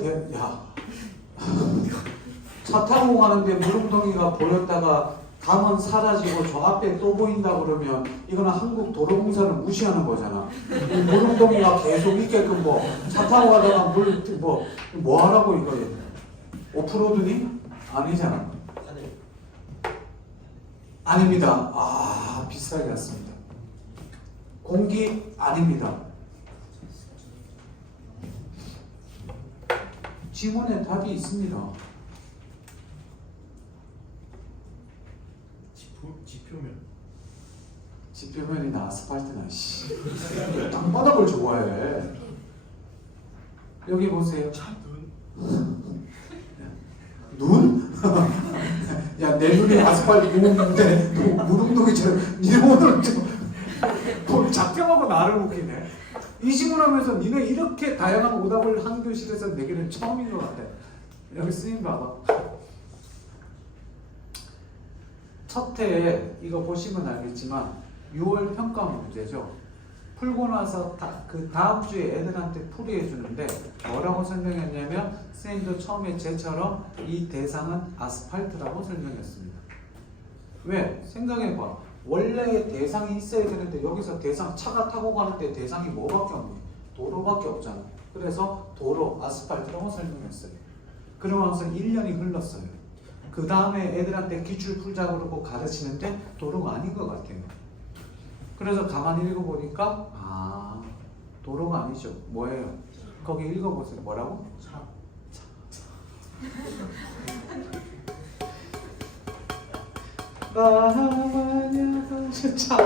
차 타고 가는데 물웅덩이가 보였다가 가면 사라지고 저 앞에 또 보인다 그러면 이거는 한국 도로공사를 무시하는 거잖아. 이 물웅덩이가 계속 있게끔 뭐 차 타고 가다가 뭐 하라고 이거 오프로드니? 아니잖아. 아닙니다. 아 비슷하게 갔습니다. 공기 아닙니다. 지문에 답이 있습니다. 지표면이나 아스팔트나 씨 땅바닥을 좋아해. 여기 보세요. 눈? 야 내 눈이 아스팔트 보는데 무릉동이처럼 니 오늘 좀 작정하고 나를 웃기네. 이 질문하면서 니네 이렇게 다양한 오답을 한 교실에서 내기는 처음인 것 같아. 여기 쓰임 봐봐. 첫 해에 이거 보시면 알겠지만 6월 평가 문제죠. 풀고 나서 그 다음 주에 애들한테 풀이해 주는데 뭐라고 설명했냐면 선생님도 처음에 쟤처럼 이 대상은 아스팔트라고 설명했습니다. 왜? 생각해봐. 원래 대상이 있어야 되는데 여기서 대상 차가 타고 가는데 대상이 뭐밖에 없니? 도로밖에 없잖아. 그래서 도로 아스팔트라고 설명했어요. 그러면서 1년이 흘렀어요. 그 다음에 애들한테 기출 풀자고 그러고 가르치는데 도로가 아닌 것 같아요. 그래서 가만히 읽어보니까 아 도로가 아니죠. 뭐예요? 거기 읽어보세요. 뭐라고? 차. 차.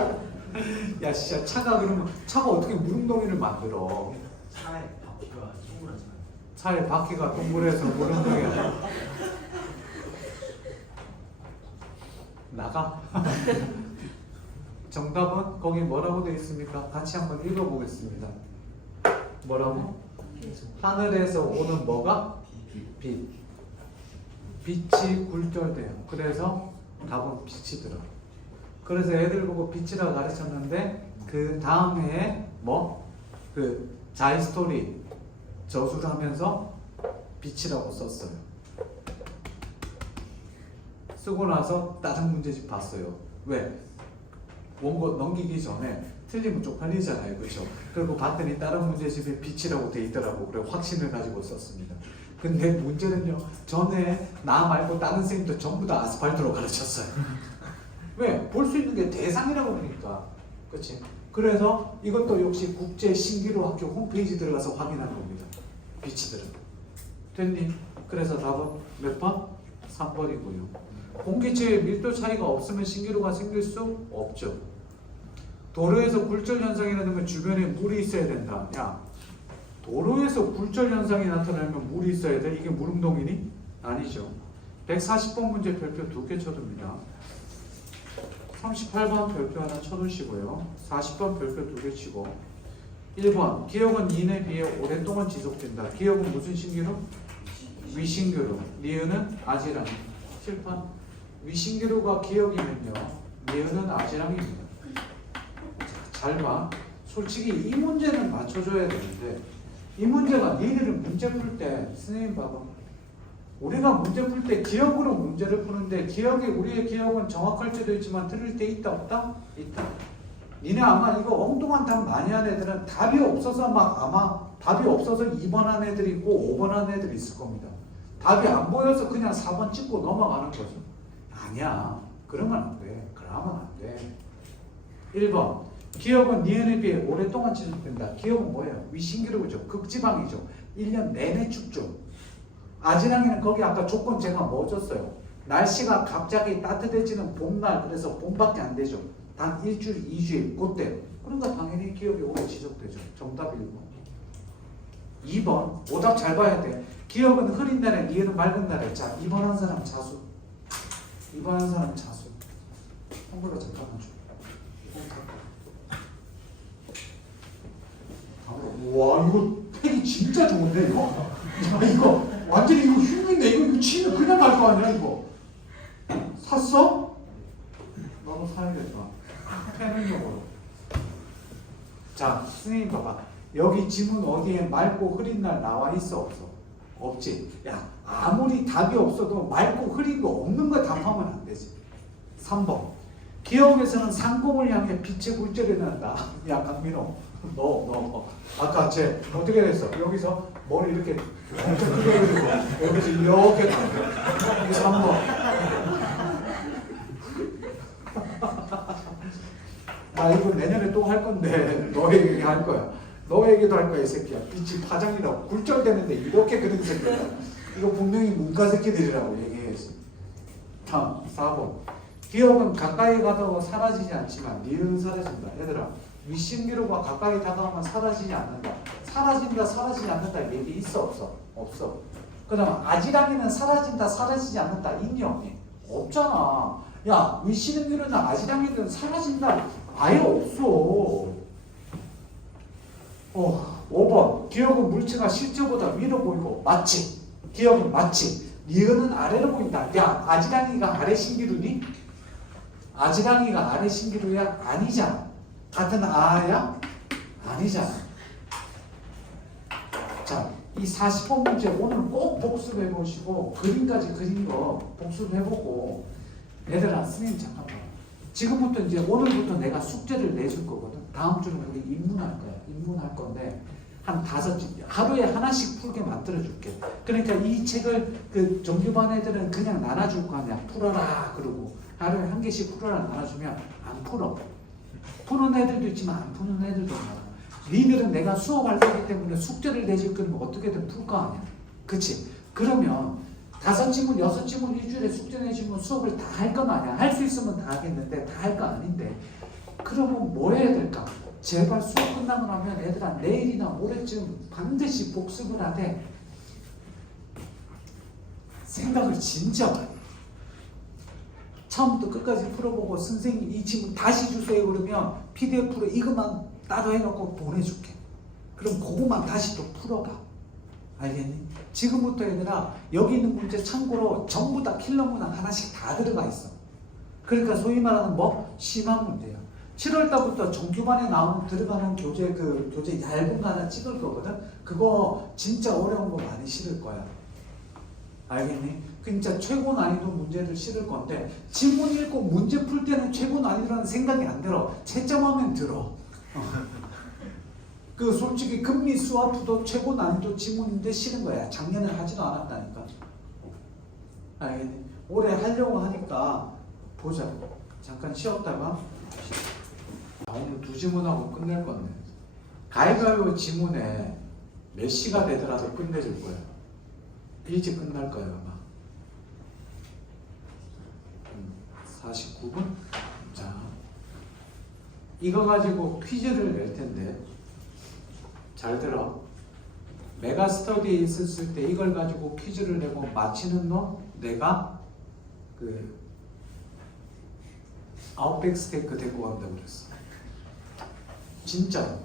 야 진짜 차가 그러면 차가 어떻게 무릉덩이를 만들어? 차에 바퀴가 동그랗잖아요. 차에 바퀴가 동그래서 무릉덩이야. 나가. 정답은 거기 뭐라고 되어 있습니까? 같이 한번 읽어보겠습니다. 뭐라고? 하늘에서 오는 뭐가? 빛. 빛이 굴절돼요. 그래서 답은 빛이 들어. 그래서 애들 보고 빛이라고 가르쳤는데 그 다음 해에 그 자이스토리 저수를 하면서 빛이라고 썼어요. 쓰고 나서 다른 문제집 봤어요. 왜? 원고 넘기기 전에 틀리면 쪽팔리잖아요. 그렇죠? 그리고 봤더니 다른 문제집에 빛이라고 돼 있더라고. 그래 확신을 가지고 썼습니다. 근데 문제는요. 전에 나 말고 다른 선생님도 전부 다 아스팔트로 가르쳤어요. 왜? 볼 수 있는 게 대상이라고 그러니까. 그렇지? 그래서 이것도 역시 국제 신기루 학교 홈페이지 들어가서 확인한 겁니다. 빛이들은. 됐니? 그래서 답은 몇 번? 3번이고요. 공기체의 밀도 차이가 없으면 신기루가 생길 수 없죠. 도로에서 굴절 현상이 나타나면 주변에 물이 있어야 된다. 야, 도로에서 굴절 현상이 나타나면 물이 있어야 돼? 이게 물웅덩이니? 아니죠. 140번 문제 별표 2개 쳐둡니다. 38번 별표 하나 쳐두시고요. 40번 별표 2개 치고 1번 기억은 인에 비해 오랫동안 지속된다. 기억은 무슨 신기루? 위신기루. 니은은 아지랑이. 칠판 위신기루가 기억이면요. 니은은 아지랑입니다. 잘 봐. 솔직히 이 문제는 맞춰줘야 되는데 이 문제가 니들은 문제 풀 때 선생님 봐봐. 우리가 문제 풀 때 기억으로 문제를 푸는데 우리의 기억은 정확할 때도 있지만 틀릴 때 있다 없다? 있다. 니네 아마 이거 엉뚱한 답 많이 한 애들은 답이 없어서 아마 답이 없어서 2번 한 애들이 있고 5번 한 애들이 있을 겁니다. 답이 안 보여서 그냥 4번 찍고 넘어가는 거죠. 아니야. 그러면 안 돼. 그러면 안 돼. 1번 기억은 니은에 비해 오랫동안 지속된다. 기억은 뭐예요? 위신기록이죠. 극지방이죠. 1년 내내 춥죠. 아지랑이는 거기 아까 조건 제가 뭐 줬어요? 날씨가 갑자기 따뜻해지는 봄날 그래서 봄밖에 안 되죠. 단 일주일, 2주일 그때요. 그러니까 당연히 기억이 오래 지속되죠. 정답 1번. 2번 오답 잘 봐야 돼. 기억은 흐린 날에 니은은 맑은 날에. 자 2번 한 사람 자수. 2번 한 사람 자수. 한글로 잠깐만 줘. 와 이거 팩이 진짜 좋은데 이거? 야 이거 완전히 이거 흉인데 이거 치면 그냥 갈 거 아니야 이거? 샀어? 너도 사야겠다. 펜은용으로. 자 선생님 봐봐. 여기 지문 어디에 맑고 흐린 날 나와 있어 없어? 없지. 야 아무리 답이 없어도 맑고 흐린 거 없는 거 답하면 안 되지. 3번 기억에서는 상공을 향해 빛의 굴절이 난다. 야 강민호 너 아까 쟤 어떻게 됐어? 여기서 머리 이렇게 엄청 크게 그리고 여기서 이렇게 이게 3번. 나 이거 내년에 또 할 건데 너 얘기 할 거야. 너 얘기도 할 거야 이 새끼야. 빛이 파장이라고 굴절되는데 이렇게 그린 새끼야. 이거 분명히 문과 새끼들이라고 얘기했어. 다음 4번 기억은 가까이 가다가 사라지지 않지만 니은 사라진다. 얘들아 위신기로가 가까이 다가오면 사라지지 않는다. 사라진다 사라지지 않는다 얘기 있어 없어? 없어. 그 다음 아지랑이는 사라진다 사라지지 않는다 있니 없니? 없잖아. 야 위신기로는 아지랑이는 사라진다 아예 없어. 5번 기억은 물체가 실제보다 위로 보이고 맞지? 기억은 맞지? 니은은 아래로 보인다. 야 아지랑이가 아래 신기루니? 아지랑이가 아래 신기루야? 아니잖아. 같은 아야? 아니잖아. 자, 이 40번 문제 오늘 꼭 복습해 보시고 그림까지 그린 거 복습해 보고 얘들아 선생님 잠깐만. 지금부터 이제 오늘부터 내가 숙제를 내줄 거거든. 다음 주는 우리 입문할 거야. 입문할 건데 한 5집 하루에 하나씩 풀게 만들어 줄게. 그러니까 이 책을 그 정규반 애들은 그냥 나눠줄 거 아니야. 풀어라 그러고 하루에 한 개씩 풀어라 나눠주면 안 풀어. 푸는 애들도 있지만 안 푸는 애들도 많아. 니들은 내가 수업할 거기 때문에 숙제를 내줄 거면 어떻게든 풀 거 아니야. 그치? 그러면 5지문, 6지문 일주일에 숙제 내주면 수업을 다 할 건 아니야. 할 수 있으면 다 하겠는데 다 할 거 아닌데. 그러면 뭐 해야 될까? 제발 수업 끝나고 나면 얘들아 내일이나 모레쯤 반드시 복습을 하되 생각을 진짜 많이 해. 처음부터 끝까지 풀어보고 선생님 이 지문 다시 주세요 그러면 PDF로 이것만 따로 해놓고 보내줄게. 그럼 그것만 다시 또 풀어봐. 알겠니? 지금부터 얘들아 여기 있는 문제 참고로 전부 다 킬러 문항 하나씩 다 들어가 있어. 그러니까 소위 말하는 뭐 심한 문제야. 7월달부터 정규반에 나오는 들어가는 교재 교재 얇은 거 하나 찍을 거거든. 그거 진짜 어려운 거 많이 실을 거야. 알겠니? 진짜 최고 난이도 문제를 실을 건데 지문 읽고 문제 풀 때는 최고 난이도라는 생각이 안 들어. 채점하면 들어. 그 솔직히 금리 수화투도 최고 난이도 지문인데 실은 거야. 작년에 하지도 않았다니까. 알겠니? 올해 하려고 하니까 보자. 잠깐 쉬었다가 오늘 2지문하고 끝낼 건데 가위바위보 지문에 몇 시가 되더라도 끝내줄 거야. 일찍 끝날 거야 아마. 49분? 자, 이거 가지고 퀴즈를 낼 텐데 잘 들어. 메가스터디에 있었을 때 이걸 가지고 퀴즈를 내고 맞히는 놈 내가 그 아웃백 스테이크 데리고 간다고 그랬어. 진짜로.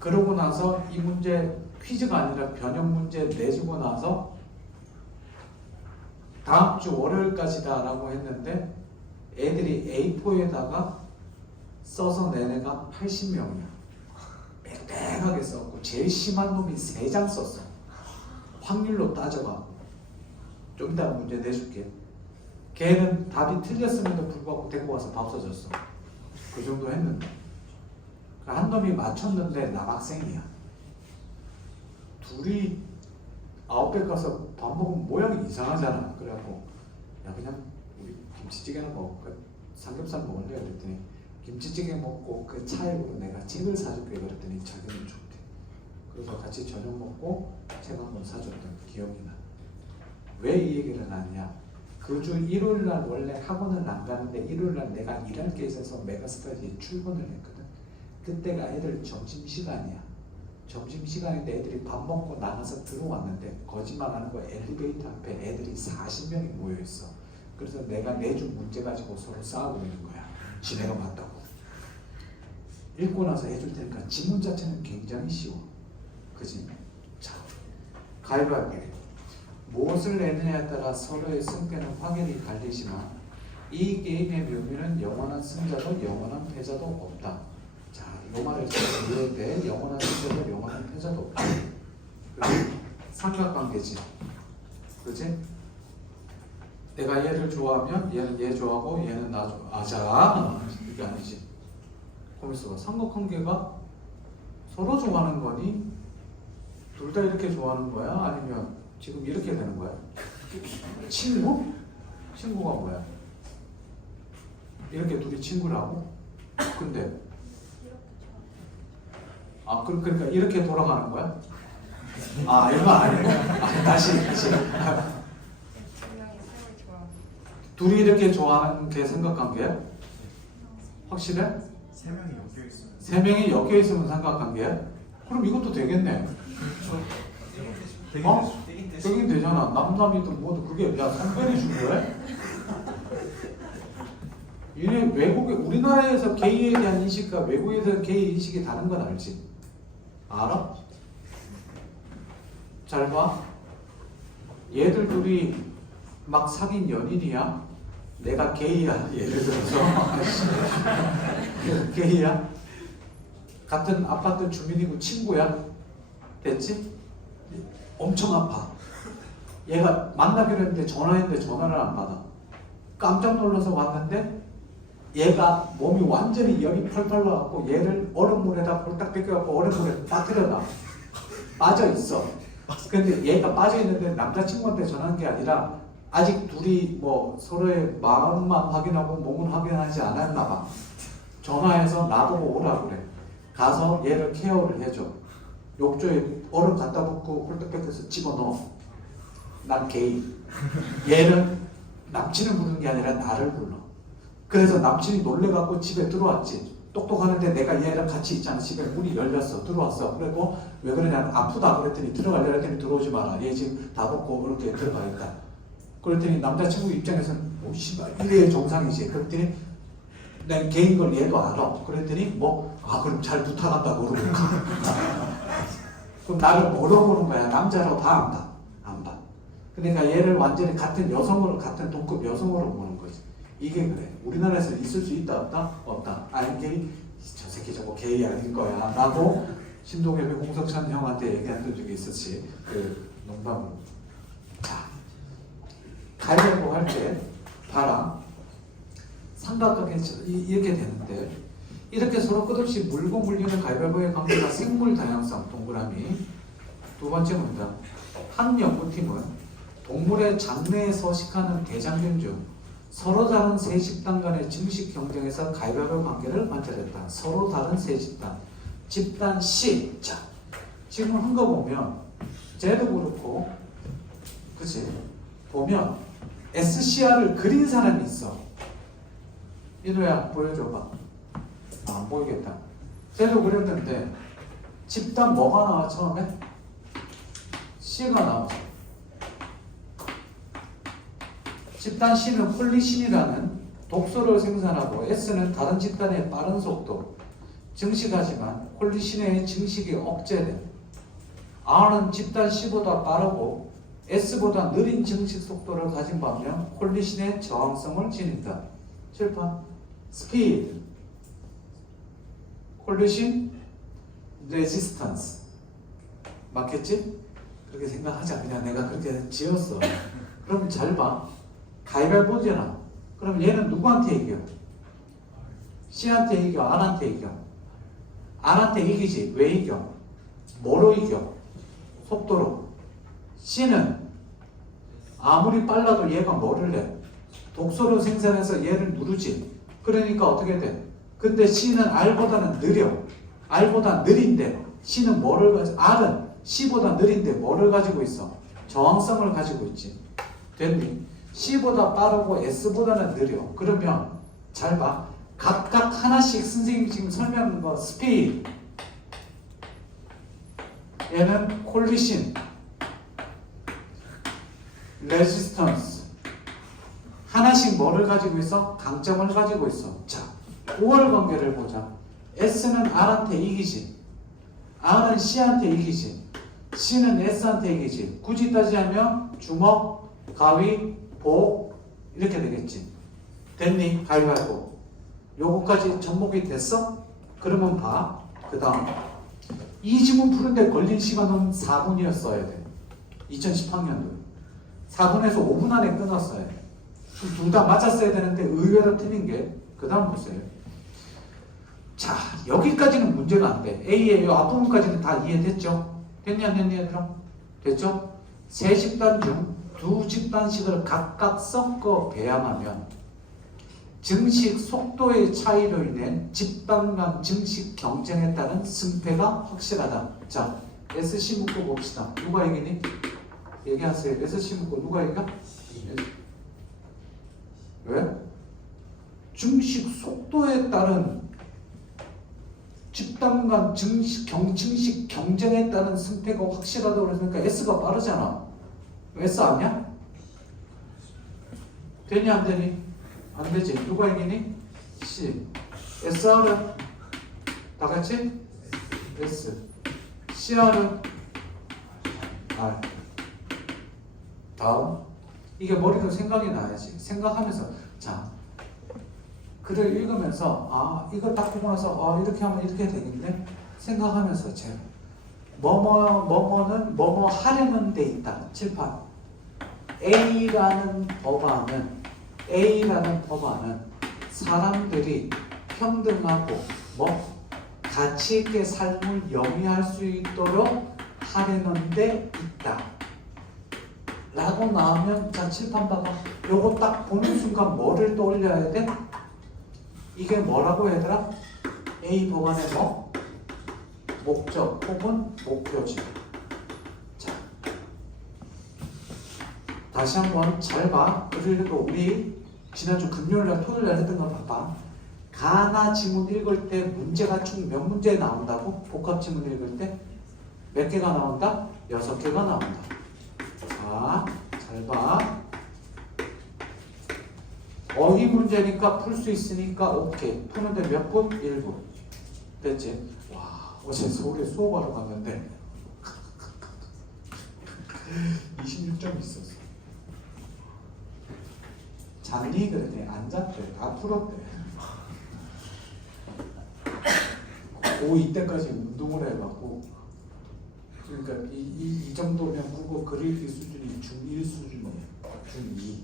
그러고 나서 이 문제 퀴즈가 아니라 변형 문제 내주고 나서 다음 주 월요일까지다 라고 했는데 애들이 A4에다가 써서 낸 애가 80명이야. 빽빽하게 썼고 제일 심한 놈이 3장 썼어. 확률로 따져봐. 좀 이따 문제 내줄게. 걔는 답이 틀렸음에도 불구하고 데리고 와서 밥 사줬어. 그 정도 했는데 한 놈이 맞췄는데 남학생이야. 둘이 아웃백 가서 밥 먹으면 모양이 이상하잖아. 그래갖고 야 그냥 우리 김치찌개나 먹을까? 삼겹살 먹을래? 그랬더니 김치찌개 먹고 그 차액으로 내가 찌개를 사줄게 그랬더니 자기는 좋대. 그래서 같이 저녁 먹고 책 한 권 사줬던 기억이 나. 왜 이 얘기를 하냐? 그 주 일요일날 원래 학원을 안 가는데 일요일날 내가 일할 게 있어서 메가스터디에 출근을 했거든. 그때가 애들 점심시간이야. 점심시간인데 애들이 밥 먹고 나가서 들어왔는데 거짓말하는 거야. 엘리베이터 앞에 애들이 40명이 모여있어. 그래서 내가 내준 문제 가지고 서로 싸우고 있는 거야. 지네가 맞다고. 읽고 나서 해줄 테니까 지문 자체는 굉장히 쉬워. 그지? 자, 가위바위보. 무엇을 내느냐에 따라 서로의 승패는 확연히 갈리지만 이 게임의 묘미는 영원한 승자도 영원한 패자도 없다. 자, 이 말을 잘 이해해야 돼. 영원한 승자도 영원한 패자도 없다. 그치? 삼각관계지. 그치? 내가 얘를 좋아하면 얘는 얘 좋아하고 얘는 나 좋아하자. 이게 아니지. 거기서 삼각관계가 서로 좋아하는 거니? 둘 다 이렇게 좋아하는 거야? 아니면 지금 이렇게 되는 거야? 친구? 친구가 뭐야? 이렇게 둘이 친구라고? 근데 그러니까 이렇게 돌아가는 거야? 이거 아니고 다시 둘이 이렇게 좋아하는 게 삼각관계야? 확실해? 세 명이 엮여 있어요. 세 명이 엮여 있으면 삼각관계야? 그럼 이것도 되겠네. 되긴 되잖아. 남남이든 뭐든 그게 야 선별이 중요해? 얘네 외국에 우리나라에서 게이에 대한 인식과 외국에 대한 게이 인식이 다른 건 알지? 알아? 잘 봐. 얘들 둘이 막 사귄 연인이야. 내가 게이야. 예를 들어서 게이야. 같은 아파트 주민이고 친구야. 됐지? 엄청 아파. 얘가 만나기로 했는데 전화했는데 전화를 안 받아. 깜짝 놀라서 왔는데 얘가 몸이 완전히 열이 펄펄 나갖고 얘를 얼음물에다 홀딱 벗겨갖고 얼음물에 빠뜨려놔. 빠져있어. 근데 얘가 빠져있는데 남자친구한테 전화한 게 아니라 아직 둘이 뭐 서로의 마음만 확인하고 몸은 확인하지 않았나 봐. 전화해서 나보고 오라 그래. 가서 얘를 케어를 해줘. 욕조에 얼음 갖다 붓고 홀딱벗겨서 집어넣어. 난 게이. 얘는 남친을 부르는 게 아니라 나를 불러. 그래서 남친이 놀래갖고 집에 들어왔지. 똑똑하는데 내가 얘랑 같이 있잖아. 집에 문이 열렸어. 들어왔어. 그리고 왜 그러냐. 아프다. 그랬더니 들어갈래. 그랬더니 들어오지 마라. 얘 지금 다 벗고 그렇게 들어가 있다. 그랬더니 남자친구 입장에서는 씨발 이래 정상이지. 그랬더니 난 게인 걸 얘도 알아. 그랬더니 그럼 잘 부탁한다. 그러고 그럼 나를 뭐로 보는 거야? 남자로 다 안 봐. 안 봐. 그러니까 얘를 완전히 같은 여성으로, 같은 동급 여성으로 보는 거지. 이게 그래. 우리나라에서 있을 수 있다 없다? 없다. 아니 게이 저 새끼 저거 게이 아닌 거야 라고 신동엽이 홍석천 형한테 얘기한 적이 있었지. 그 농담으로. 자, 가위바위보 할 때 봐라. 삼각관계 이렇게 되는데 이렇게 서로 끝없이 물고 물리는 가위바위보의 관계가 생물 다양성. 동그라미. 두 번째 문장. 한 연구팀은 동물의 장내에 서식하는 대장균 중 서로 다른 세 집단 간의 증식 경쟁에서 가위바위보 관계를 만들었다. 서로 다른 세 집단. 집단 C. 자, 지금 한 거 보면 쟤도 그렇고, 그치? 보면 SCR을 그린 사람이 있어. 이노야 보여줘봐. 안 보이겠다. 쟤도 그렸는데 집단 뭐가 나와 처음에? C가 나오죠. 집단 C는 콜리신이라는 독소를 생산하고 S는 다른 집단의 빠른 속도 증식하지만 콜리신의 증식이 억제돼. R은 집단 C보다 빠르고 S보다 느린 증식 속도를 가진 반면 콜리신의 저항성을 지닌다. 7번 스피드 콜리신 레지스턴스 맞겠지? 그렇게 생각하자. 그냥 내가 그렇게 지었어. 그럼 잘 봐. 가위바위보잖아. 그럼 얘는 누구한테 이겨? C한테 이겨? R한테 이겨? R한테 이기지. 왜 이겨? 뭐로 이겨? 속도로. C는 아무리 빨라도 얘가 뭐를 해? 독소를 생산해서 얘를 누르지. 그러니까 어떻게 돼? 근데 C는 R보다는 느려. R보다 느린데 C는 뭐를 가지고 R은 C보다 느린데 뭐를 가지고 있어? 저항성을 가지고 있지. 됐니? C보다 빠르고 S보다는 느려. 그러면 잘 봐. 각각 하나씩 선생님이 지금 설명한 거 스피드 얘는 콜리신 레지스턴스 하나씩 뭐를 가지고 있어? 강점을 가지고 있어. 자, 5월 관계를 보자. S는 R한테 이기지. R은 C한테 이기지. C는 S한테 이기지. 굳이 따지자면 주먹, 가위, 복 이렇게 되겠지. 됐니? 가위바위보. 요거까지 접목이 됐어? 그러면 봐. 그 다음 이 지문 푸는데 걸린 시간은 4분이었어야 돼. 2018년도 4분에서 5분 안에 끊었어야 돼. 둘 다 맞았어야 되는데 의외로 틀린 게 그 다음 보세요. 자, 여기까지는 문제가 안 돼. A의 이 앞부분까지는 다 이해됐죠? 됐냐 안 됐냐 얘들아? 됐죠? 세 집단 중 두 집단식을 각각 섞어 배양하면 증식 속도의 차이로 인해 집단 간 증식 경쟁에 따른 승패가 확실하다. 자, SC 묶고 봅시다. 누가 이기니? 얘기하세요. SC 묶고 누가 이겨? 왜? 증식 속도에 따른 집단 간 증식 경쟁에 따른 승패가 확실하다고 그랬으니까 S가 빠르잖아. S 아니야? 되니 안 되니? 안 되지. 누가 이기니? C. SR은 다 같이? S. CR은 R. 다음. 이게 머리로 생각이 나야지. 생각하면서 자 글을 읽으면서 아 이걸 딱 보고 나서 이렇게 하면 이렇게 되겠네 생각하면서 제가 뭐뭐는 뭐뭐 하려는 데 있다. 칠판 A라는 법안은 사람들이 평등하고 가치 있게 삶을 영위할 수 있도록 하려는 데 있다. 라고 나오면 자 칠판 봐봐. 요거 딱 보는 순간 뭐를 떠올려야 돼? 이게 뭐라고 얘들아? A 법안의 목적 혹은 목표지. 자, 다시 한번 잘 봐. 그리고 우리 지난주 금요일날 토요일날 했던 거 봐봐. 가나 지문 읽을 때 문제가 총 몇 문제 나온다고? 복합 지문 읽을 때 몇 개가 나온다? 6개가 나온다. 자, 잘 봐. 어휘 문제니까 풀 수 있으니까 오케이. 푸는데 몇 분? 1분. 됐지? 와, 어제 서울에 수업하러 갔는데 26점 있었어. 잤니? 그랬더니 안 잤대. 다 풀었대. 고2 때까지 운동을 해갖고 그러니까 이 정도면 국어 글 읽기 수준이 중1 수준이에요. 중2.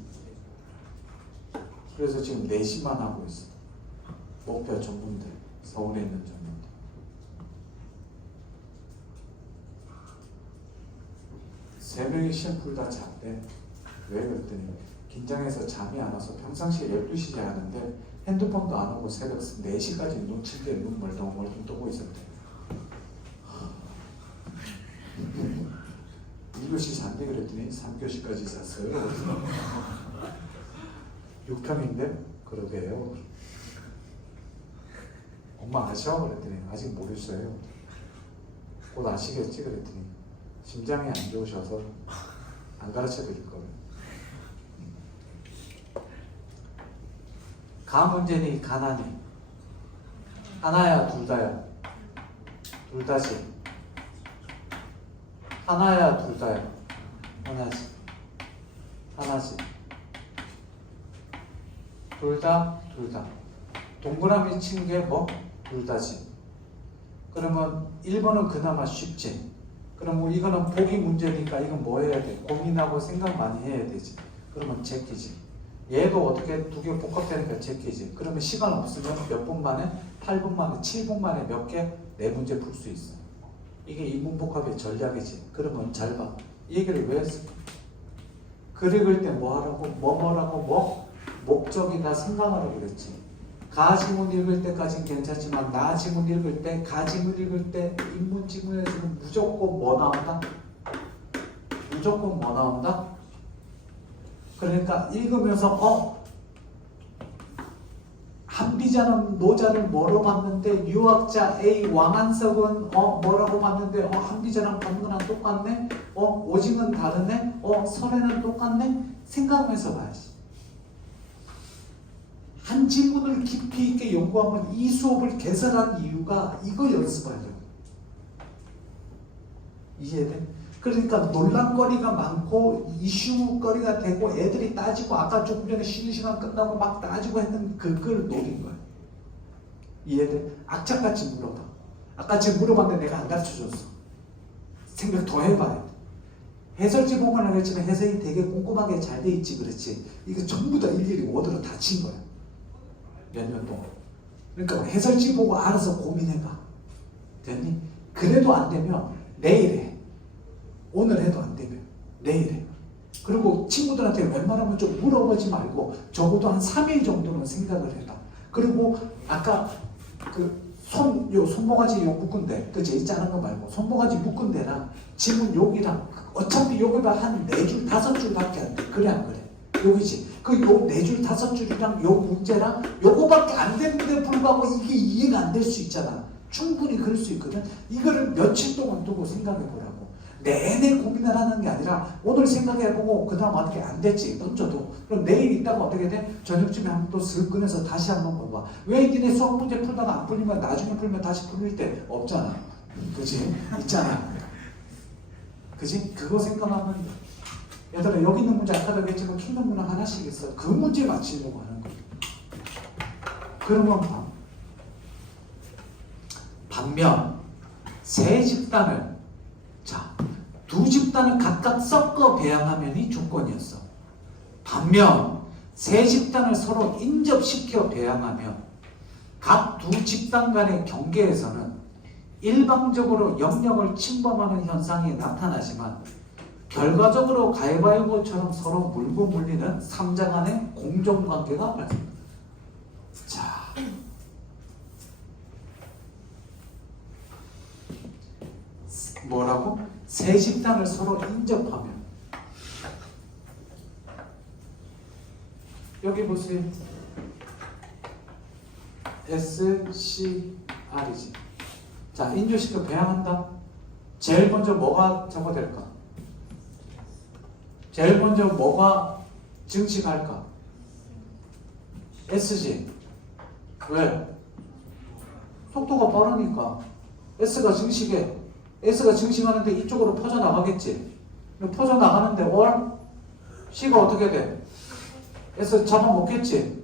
그래서 지금 4시만 하고 있어. 목표 전문대. 서울에 있는 전문대. 세 명이 시험 풀다 잤대. 왜 그랬더니 긴장해서 잠이 안 와서 평상시에 12시에 하는데 핸드폰도 안 하고 새벽 4시까지 눈 칠 때 눈 멀뚱멀뚱 뜨고 있었대. 1교시 잔대 그랬더니 3교시까지 잤어요. 6편인데? 그러게요. 엄마 아셔? 그랬더니 아직 모르겠어요. 곧 아시겠지? 그랬더니 심장이 안 좋으셔서 안 가르쳐 드릴 거예요. 가문제니 가난이 하나야 둘 다야? 둘 다지. 하나야 둘 다야? 하나지. 하나지. 둘 다, 둘 다. 동그라미 친 게 뭐? 둘 다지. 그러면 1번은 그나마 쉽지. 그럼 뭐 이거는 보기 문제니까 이건 뭐 해야 돼? 고민하고 생각 많이 해야 되지. 그러면 제끼지. 얘도 어떻게 두 개 복합되니까 제끼지. 그러면 시간 없으면 몇 분 만에? 8분 만에, 7분 만에 몇 개? 네 문제 풀 수 있어. 이게 인문복합의 전략이지. 그러면 잘 봐. 이 얘기를 왜 했을까? 글 읽을 때 뭐 하라고? 뭐라고? 뭐? 목적이나 생각하라고 그랬지. 가지문 읽을 때까지는 괜찮지만 나지문 읽을 때, 가지문 읽을 때 인문지문에서는 무조건 뭐 나온다? 무조건 뭐 나온다? 그러니까 읽으면서 한비자는 노자를 뭐로 봤는데 유학자 A 왕한석은 뭐라고 봤는데 한비자랑 방문랑 똑같네? 오징은 다르네? 설에는 똑같네? 생각하면서 봐야지. 한 지문을 깊이 있게 연구하면 이 수업을 개설한 이유가 이거 연습하려고. 이해돼? 그러니까 논란거리가 많고 이슈거리가 되고 애들이 따지고 아까 조금 전에 쉬는 시간 끝나고 막 따지고 했던 그걸 노린 거야. 이해돼? 악착같이 물어봐. 아까 지금 물어봤는데 내가 안 가르쳐줬어. 생각 더 해봐야 돼. 해설지 보면 하겠지만 해석이 되게 꼼꼼하게 잘 돼 있지 그렇지. 이거 전부 다 일일이 워드로 다 친 거야. 몇 년 동안. 그러니까 해설지 보고 알아서 고민해봐. 됐니? 그래도 안 되면 내일 해. 오늘 해도 안 되면 내일 해. 그리고 친구들한테 웬만하면 좀 물어보지 말고 적어도 한 3일 정도는 생각을 해봐. 그리고 아까 손모가지 요 묶은 데, 그치? 자른 거 말고 손모가지 묶은 데랑 지문 여기랑 어차피 여기가 한 4줄 5줄밖에 안 돼. 그래 안 그래? 여기지. 요 4줄 5줄이랑 요 문제랑 요거밖에 안 되는데 불구하고 이게 이해가 안 될 수 있잖아. 충분히 그럴 수 있거든. 이거를 며칠 동안 두고 생각해 보라고. 내내 고민을 하는 게 아니라 오늘 생각해보고 그 다음 어떻게 안 됐지 던져도 그럼 내일 있다가 어떻게 돼? 저녁쯤에 한번 또 슥 꺼내서 다시 한번 봐봐. 왜 니네 수학 문제 풀다가 안 풀리면 나중에 풀면 다시 풀릴 때 없잖아. 그치? 있잖아. 그치? 그거 생각하면 얘들아 여기 있는 문제 아까도 얘기했지만 킹덤 문항 하나씩 있어. 그 문제 맞추려고 하는 거야. 그러면 반면 세 집단을 두 집단을 각각 섞어 배양하면이 조건이었어. 반면 세 집단을 서로 인접시켜 배양하면 각 두 집단 간의 경계에서는 일방적으로 영역을 침범하는 현상이 나타나지만 결과적으로 가위바위보처럼 서로 물고 물리는 3자 간의 공정관계가 발생합니다. 자, 뭐라고? 세 집단을 서로 인접하면 여기 보세요. S, C, R이지. 자, 인조시켜 배양한다. 제일 먼저 뭐가 적어될까? 제일 먼저 뭐가 증식할까? S지. 왜? 속도가 빠르니까. S가 증식해. S가 증식하는데 이쪽으로 퍼져나가겠지. 퍼져나가는데 C가 어떻게 돼? S 잡아먹겠지.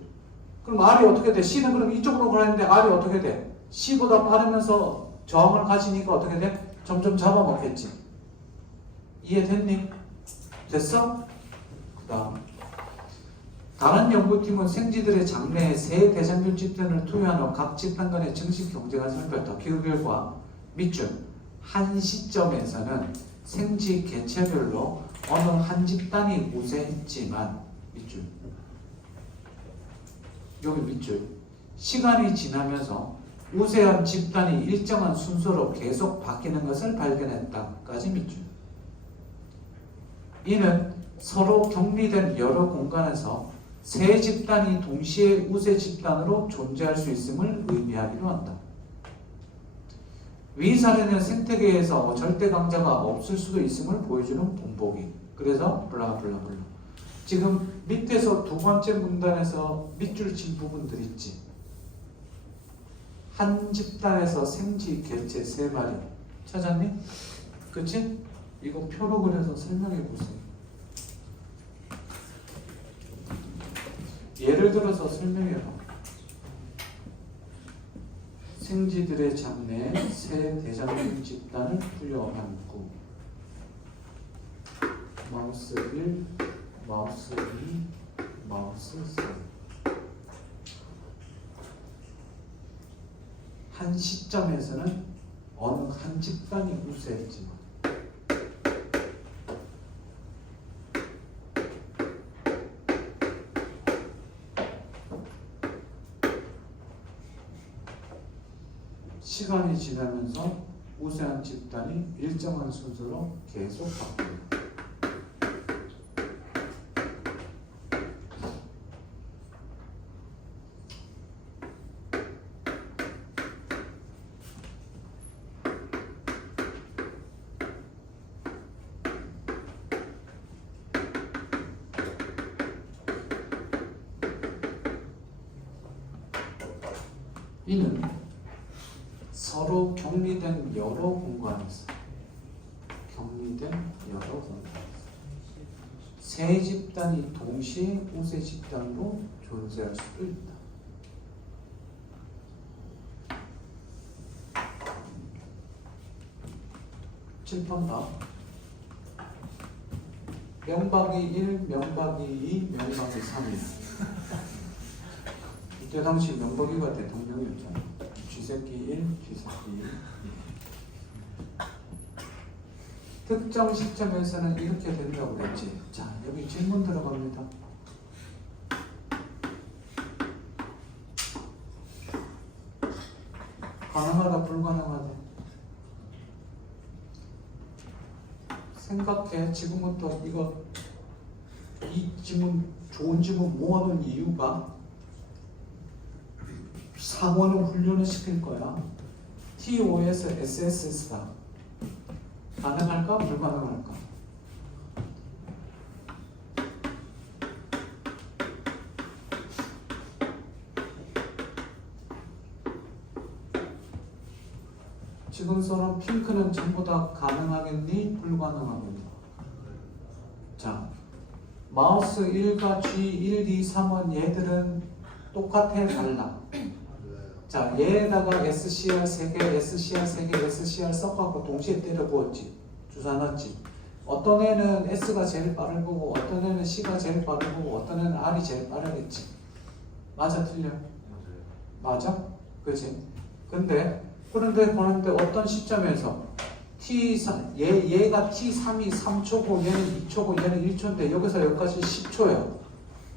그럼 R이 어떻게 돼? C는 그럼 이쪽으로 가는데 R이 어떻게 돼? C보다 빠르면서 저항을 가지니까 어떻게 돼? 점점 잡아먹겠지. 이해됐니? 됐어? 그 다음 다른 연구팀은 생쥐들의 장내에 세 대장균 집단을 투여한 후 각 집단 간의 증식 경쟁을 살폈다. 그 결과 밑줄 한 시점에서는 생쥐 개체별로 어느 한 집단이 우세했지만 밑줄 여기 밑줄 시간이 지나면서 우세한 집단이 일정한 순서로 계속 바뀌는 것을 발견했다까지 밑줄. 이는 서로 격리된 여러 공간에서 세 집단이 동시에 우세 집단으로 존재할 수 있음을 의미하기도 한다. 위 사례는 생태계에서 절대 강자가 없을 수도 있음을 보여주는 본보기. 그래서 블라블라블라. 지금 밑에서 두 번째 문단에서 밑줄 친 부분들 있지. 한 집단에서 생쥐, 개체 세 마리 찾았니? 그치? 이거 표로 그려서 설명해 보세요. 예를 들어서 설명해 봐. 생쥐들의 잡내 새 대장균 집단을 풀려한 후 마우스 1, 마우스 2, 마우스 3. 한 시점에서는 어느 한 집단이 우세했지만 시간이 지나면서 우세한 집단이 일정한 순서로 계속 바뀝니다. 이는 서로 격리된 여러 공간에서 세 집단이 동시에 우세 집단으로 존재할 수도 있다. 칠판다. 명박이 1, 명박이 2, 명박이 3이야. 이때 당시 명박이가 대통령이었잖아. 쥐새끼 1, 쥐새끼 1. 특정 시점에서는 이렇게 된다고 그랬지. 자, 여기 질문 들어갑니다. 가능하다, 불가능하다? 생각해. 지금부터 이 질문, 좋은 질문 모아놓은 이유가 상원을 훈련을 시킬 거야. TO에서 SSS다. 가능할까? 불가능할까? 지금 써놓은 핑크는 전부 다 가능하겠니? 불가능하겠니? 자, 마우스 1과 G1, 2, 3은 얘들은 똑같아, 달라? 자, 얘에다가 SCR 3개, SCR 3개, SCR 섞어갖고 동시에 때려 부었지. 주사 넣었지. 어떤 애는 S가 제일 빠를 거고, 어떤 애는 C가 제일 빠를 거고, 어떤 애는 R이 제일 빠르겠지. 맞아, 틀려? 맞아? 그치? 그런데 보는데 어떤 시점에서 T3, 얘가 T3이 3초고, 얘는 2초고, 얘는 1초인데, 여기서 여기까지 10초예요.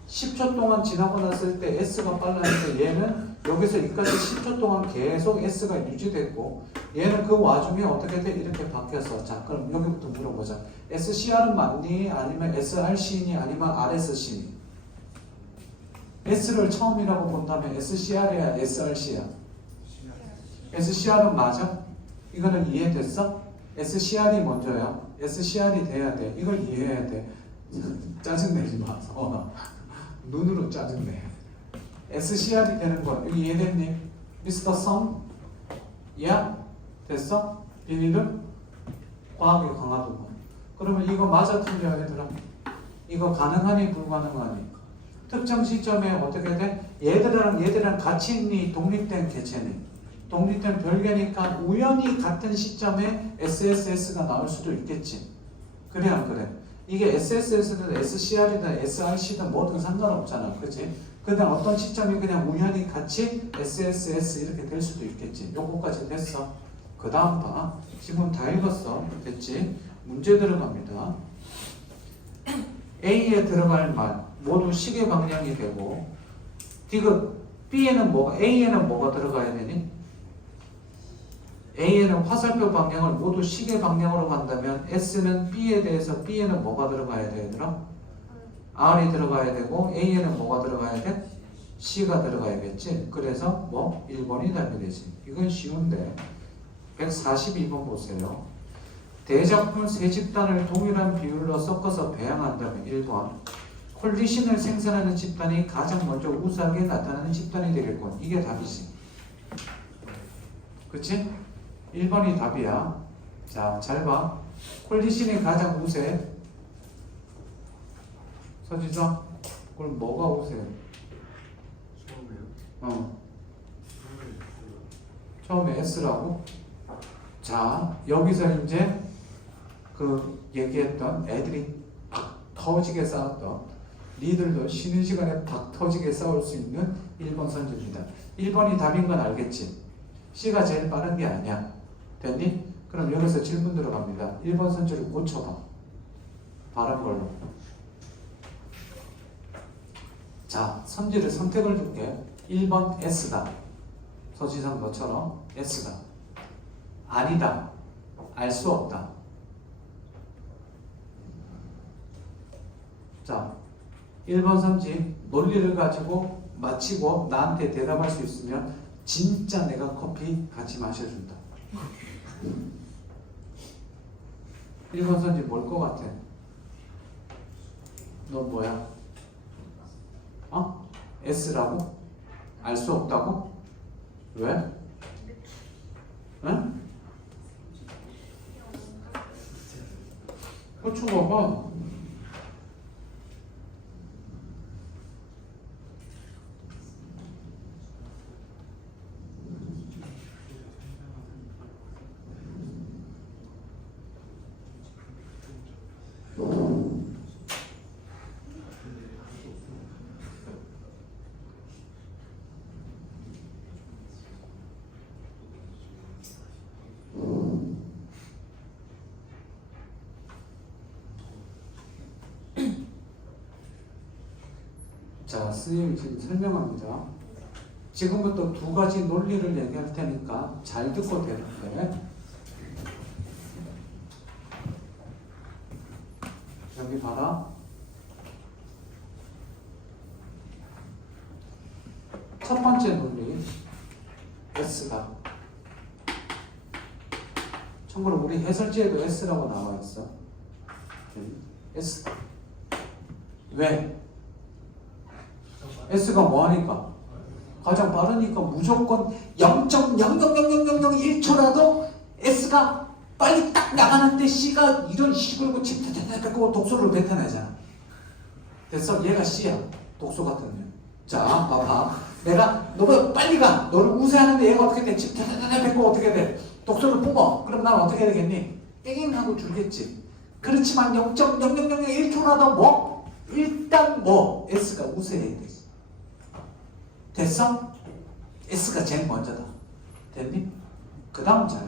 10초 동안 지나고 났을 때 S가 빨랐는데 얘는 여기서 여기까지 10초 동안 계속 S가 유지됐고 얘는 그 와중에 어떻게 돼? 이렇게 바뀌었어. 자, 그럼 여기부터 물어보자. SCR은 맞니? 아니면 SRC니? 아니면 RSC니? S를 처음이라고 본다면 SCR이야? SRC야? SCR은 맞아? 이거는 이해됐어? SCR이 먼저야. SCR이 돼야 돼. 이걸 이해해야 돼. 짜증내지 마서. 눈으로 짜증내. SCR이 되는 거 이거 이해됐니? 미스터 썸? 야? 됐어? 비밀은? 과학의 강화도군. 그러면 이거 맞아 틀려 얘들아? 이거 가능하니 불가능하니? 특정 시점에 어떻게 돼? 얘들이랑 같이 있니? 독립된 개체니? 독립된 별개니까 우연히 같은 시점에 SSS가 나올 수도 있겠지. 그래 안 그래? 이게 SSS든 SCR이든 SRC든 뭐든 상관없잖아. 그치? 그냥 어떤 시점이 그냥 우연히 같이 SSS 이렇게 될 수도 있겠지. 요거까지 됐어. 그 다음 봐. 지금 다 읽었어. 됐지? 문제 들어갑니다. A에 들어갈 말 모두 시계 방향이 되고 A에는 뭐가 들어가야 되니? A에는 화살표 방향을 모두 시계 방향으로 간다면 S는 B에 대해서 B에는 뭐가 들어가야 돼 얘들아? R이 들어가야 되고 A에는 뭐가 들어가야 돼? C가 들어가야겠지. 그래서 1번이 답이 되지. 이건 쉬운데 142번 보세요. 대적분 세 집단을 동일한 비율로 섞어서 배양한다면 1번 콜리신을 생산하는 집단이 가장 먼저 우수하게 나타나는 집단이 되겠군. 이게 답이지. 그치? 1번이 답이야. 자, 잘 봐. 콜리신이 가장 우세. 서지성, 그럼 뭐가 우세? 처음에요? 처음에 S라고? 자, 여기서 이제 그 얘기했던 애들이 박 터지게 싸웠던 니들도 쉬는 시간에 박 터지게 싸울 수 있는 1번 선지입니다. 1번이 답인 건 알겠지? C가 제일 빠른 게 아니야. 됐니? 그럼 여기서 질문 들어갑니다. 1번 선지를 고쳐봐. 바른 걸로. 자, 선지를 선택을 줄게. 1번 S다. 서지성 너처럼 S다. 아니다. 알 수 없다. 자, 1번 선지 논리를 가지고 마치고 나한테 대답할 수 있으면 진짜 내가 커피 같이 마셔준다. 1번 선지 뭘 것 같아? 너 뭐야? S라고? 알 수 없다고? 왜? 응? 고추 먹어. 자, 선생님이 지금 설명합니다. 지금부터 두 가지 논리를 얘기할 테니까 잘 듣고 되는데, 여기 봐라. 첫 번째 논리, S가. 참고로 우리 해설지에도 S라고 나와 있어. S다. 왜? S가 뭐하니까? 가장 빠르니까 무조건 0.0000001초라도 S가 빨리 딱 나가는데 C가 이런 시골고 칩타타타 뺏고 독소를 뱉어내잖아. 됐어? 얘가 C야. 독소 같은 애. 자, 봐봐. 내가 너보다 빨리 가. 너를 우세하는데 얘가 어떻게 돼? 칩타타타 뺏고 어떻게 돼? 독소를 뿜어. 그럼 난 어떻게 되겠니? 땡 하고 줄겠지. 그렇지만 0.00001초라도 뭐? 일단 뭐? S가 우세해야 돼. 됐어? S가 제일 먼저다. 됐니? 그 다음 잘 봐.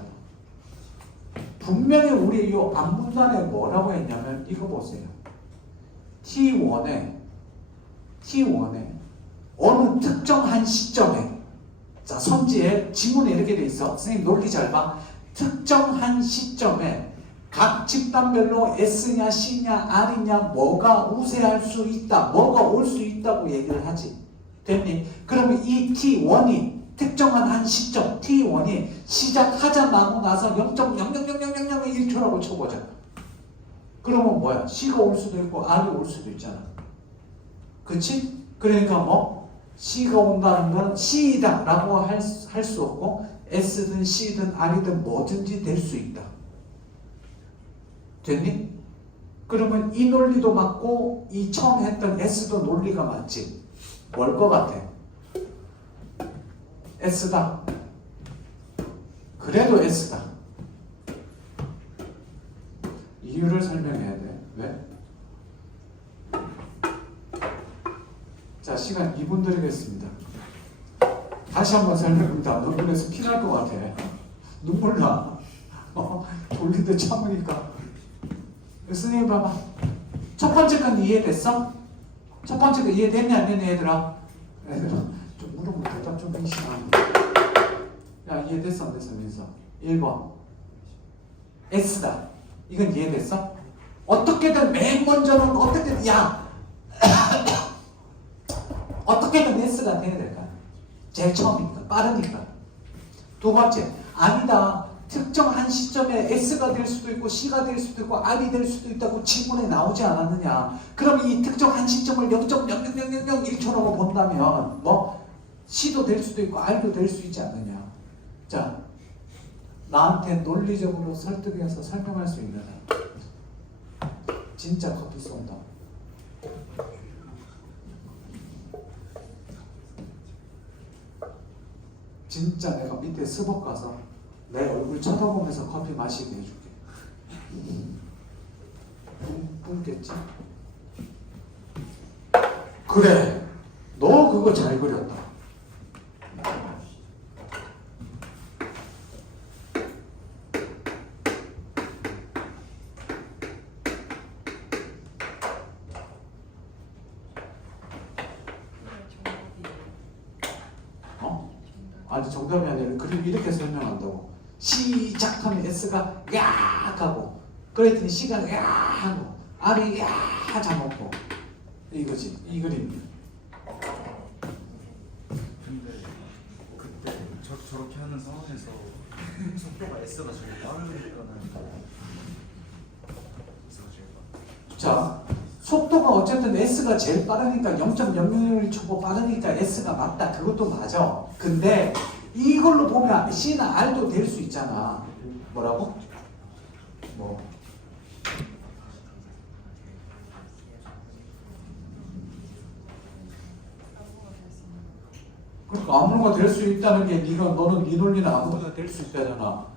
분명히 우리 이 앞문단에 뭐라고 했냐면 이거 보세요. T1에 어느 특정한 시점에, 자, 선지에 지문에 이렇게 돼 있어. 선생님 논리 잘 봐. 특정한 시점에 각 집단별로 S냐 C냐 R이냐 뭐가 우세할 수 있다, 뭐가 올 수 있다고 얘기를 하지. 됐니? 그러면 이 T1이 특정한 한 시점 T1이 시작하자마고 나서 0.0000001초라고 쳐보자. 그러면 뭐야? C가 올 수도 있고 R이 올 수도 있잖아. 그치? 그러니까 뭐? C가 온다는 건 C이다 라고 할 수 없고 S든 C든 R이든 뭐든지 될 수 있다. 됐니? 그러면 이 논리도 맞고 이 처음 했던 S도 논리가 맞지. 뭘 것 같아? S다. 그래도 S다. 이유를 설명해야 돼. 왜? 자, 시간 2분 드리겠습니다. 다시 한번 설명합니다. 눈물에서 피날 것 같아. 눈물 나. 돌리듯 참으니까. 스님 봐봐. 첫 번째 건 이해됐어? 첫 번째 거 이해됐냐 안 됐냐 얘들아? 얘들아 좀 물어보고 대답 좀 해주시라. 야, 이해됐어 안 됐어 민서? 1번 S다. 이건 이해됐어? 어떻게든 맨 먼저는 어떻게든 야 어떻게든 S가 돼야 될까? 제일 처음이니까 빠르니까. 두 번째 아니다. 특정한 시점에 S가 될 수도 있고 C가 될 수도 있고 R이 될 수도 있다고 질문에 나오지 않았느냐. 그럼 이 특정한 시점을 0.00001초라고 본다면 뭐 C도 될 수도 있고 R도 될 수 있지 않느냐. 자, 나한테 논리적으로 설득해서 설명할 수 있는 진짜 커피 쏜다. 진짜 내가 밑에 스벅 가서 내 얼굴 쳐다보면서 커피 마시게 해줄게. 뿜겠지? 그래, 너 그거 잘 그렸다. 아니 정답이 아니라 그림 이렇게 설명한다고. 시작하면 S가 야 하고 그랬더니 C가 야 하고 R이 야 잡았고 이거지 이 그림. 근데 그때 저렇게 하는 상황에서 속도가 S가 제일 빠르니까는 S가 제일 빠르. 자, 속도가 어쨌든 S가 제일 빠르니까 0.001초 빠르니까 S가 맞다. 그것도 맞아. 근데 이걸로 보면 C나 R도 될 수 있잖아. 뭐라고? 뭐? 그러니까 아무거나 될 수 있다는 게 너는 네 논리는 아무거나 될 수 있다잖아.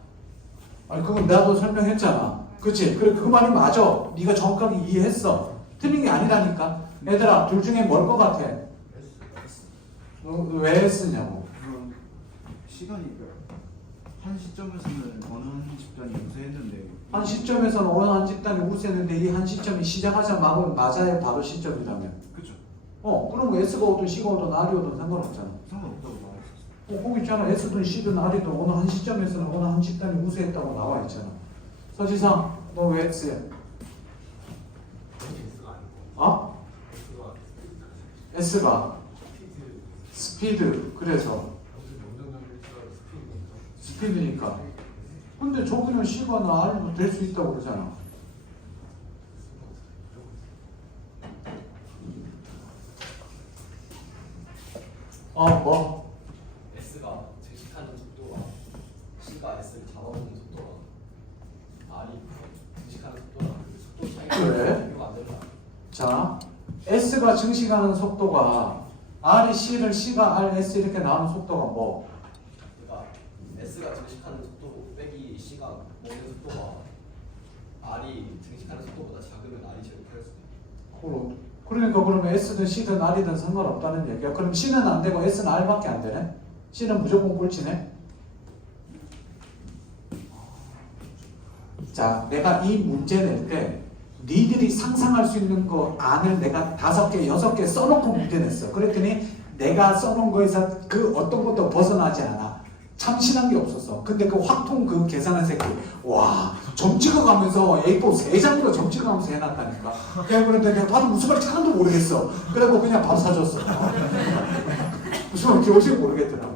아니 그건 나도 설명했잖아. 그치? 그래 그 말이 맞아. 네가 정확하게 이해했어. 틀린 게 아니라니까. 얘들아 둘 중에 뭘 것 같아? 왜 쓰냐고. 그럼 시간이 한 시점에서는 어느 한 집단이 우세했는데 한 시점에서는 어느 한 집단이 우세했는데 이 한 시점이 시작하자마자 바로 시점이라면. 그쵸? 그럼 S가 오든 C가 오든 R이 오든 상관없잖아. 상관없다고 말했었어. 거기 있잖아. S든 C든 R이든 어느 한 시점에서는 어느 한 집단이 우세했다고 나와 있잖아. 서지상 너 왜 X야? 어? S가 스피드. 그래서 스피드니까. 근데 저기는 C가 R도 될 수 있다고 그러잖아. 뭐? S가 증식하는 속도가 C가 S를 잡아먹는 속도가 R이 증식하는 속도랑 그 속도 차이가 그래? 비교가 안 된다. 자, S가 증식하는 속도가 R이 C를 C가 R, S 이렇게 나오는 속도가 뭐? 그러니까 S가 증식하는 속도 빼기 C가 먹는 속도가 R이 증식하는 속도보다 작으면 R이 제일 빠를 수도 있고. 그러니까 그러면 S든 C든 R이든 상관없다는 얘기야. 그럼 C는 안 되고 S는 R밖에 안 되네? C는 무조건 꼴찌네? 자, 내가 이 문제 낼 때 니들이 상상할 수 있는 거 안을 내가 5개, 6개 써놓고 문제 냈어. 그랬더니 내가 써놓은 거에서 그 어떤 것도 벗어나지 않아. 참신한 게 없었어. 근데 그 확통 그 계산한 새끼, 와, 점 찍어가면서 A4 3장으로 점 찍어가면서 해놨다니까. 그런데 내가 봐도 무슨 말인지 하나도 모르겠어. 그래고 그냥 밥 사줬어. 무슨 말인지 도저히 모르겠더라고.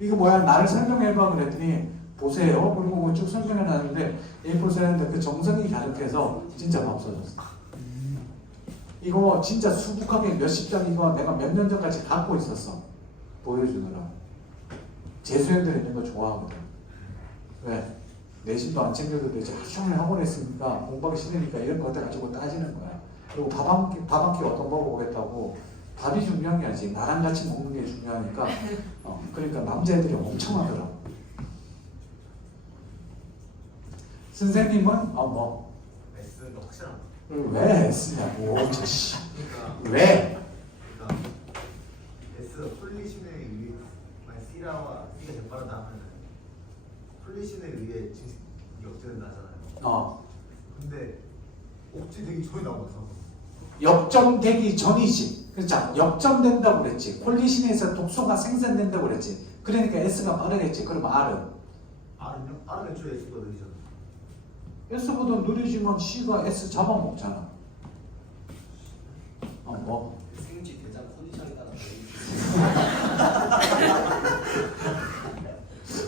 이거 뭐야, 나를 설명해봐 그랬더니 보세요. 그리고 뭐 쭉 설명해놨는데 A4 쓰는데 그 정성이 가득해서 진짜 밥 사줬어. 이거 진짜 수북하게 몇십 장 이거 내가 몇 년 전까지 갖고 있었어. 보여주느라. 재수생들 있는 거 좋아하거든. 왜? 내신도 안 챙겨도 되지. 하루 종일 학원에 있으니까 공부하기 싫으니까 이런 거 가지고 따지는 거야. 그리고 밥 한 끼 어떤 거 먹겠다고. 밥이 중요한 게 아니지. 나랑 같이 먹는 게 중요하니까. 그러니까 남자애들이 엄청 하더라고. 선생님은 뭐? S가 확실한. 왜 S냐고. 저씨. 그러니까 왜? 그러니까 S가 콜리션에 의해 만약 C가 제일 빠르다 하면 콜리션에 의해 증식이 역전된다 하잖아요. 근데 억제되기 전에 나오거든. 역전되기 전이지. 그렇죠. 역전된다고 그랬지. 콜리신에서 독소가 생산된다고 그랬지. 그러니까 S가 빠르겠지. 그럼 R은? R은요? R은 애초에 S가 느리잖아. S보다 느리지만 C가 S 잡아먹잖아. 뭐? 생지 대장 컨디션에 따라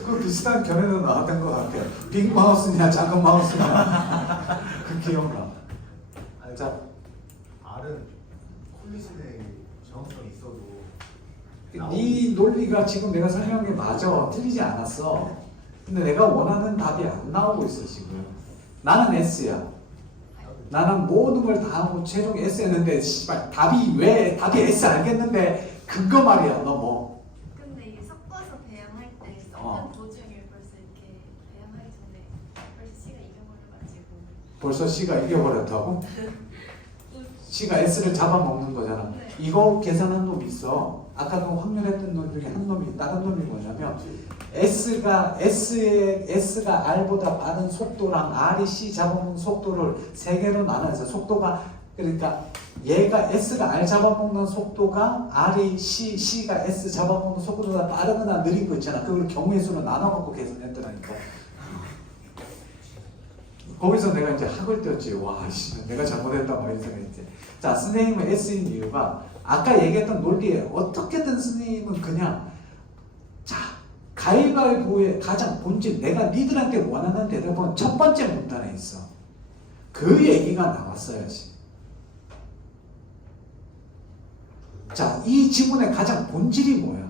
그 비슷한 견해도 나왔던 것 같아요. 빅 마우스냐 작은 마우스냐 그 기억나. 아니, 자, R은 콜리신의 정확성이 있어도 네 논리가 지금 내가 설명한 게 맞아. 틀리지 않았어. 근데 내가 원하는 답이 안 나오고 있어 지금. 나는 S야. 나는 모든 걸 다 하고 최종 S 했는데 씨발 답이 S 알겠는데 그거 말이야. 너 뭐? 근데 이게 섞어서 배양할 때 섞는 어. 도중에 벌써 이렇게 배양하기 전에 벌써 C가 이겨버려가지고 벌써 C가 이겨버렸다고? C가 S를 잡아먹는 거잖아. 네. 이거 계산한 놈 있어. 아까 그 확률했던 놈 중에 한 놈이 다른 놈이 뭐냐면 S가 R보다 빠른 속도랑 R이 C 잡아먹는 속도를 세 개로 나눠서 속도가 그러니까 얘가 S가 R 잡아먹는 속도가 R이 C가 S 잡아먹는 속도보다 빠르거나 느린 거 있잖아. 그걸 경우의 수로 나눠갖고 계산했더라니까. 거기서 내가 이제 학을 떴지. 와, 씨, 내가 잘못했다 뭐 이런 생각했지. 자, 선생님은 S인 이유가 아까 얘기했던 논리에 어떻게든 선생님은 그냥 자, 가위바위보의 가장 본질 내가 니들한테 원하는 대답은 첫 번째 문단에 있어. 그 얘기가 나왔어야지. 자, 이 지문의 가장 본질이 뭐야?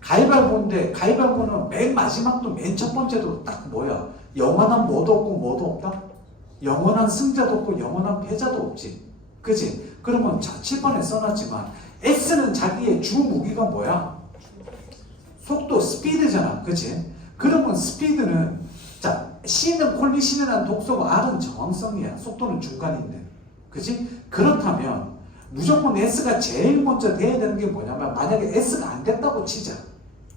가위바위보인데 가위바위보는 맨 마지막도 맨 첫 번째도 딱 뭐야? 영원한 뭐도 없고 뭐도 없다? 영원한 승자도 없고 영원한 패자도 없지. 그치? 그러면 자 7번에 써놨지만 S는 자기의 주 무기가 뭐야? 속도, 스피드잖아. 그치? 그러면 스피드는 자 C는 콜리신이라는 독소고 R은 저항성이야. 속도는 중간인데. 그치? 그렇다면 무조건 S가 제일 먼저 돼야 되는 게 뭐냐면 만약에 S가 안 됐다고 치자.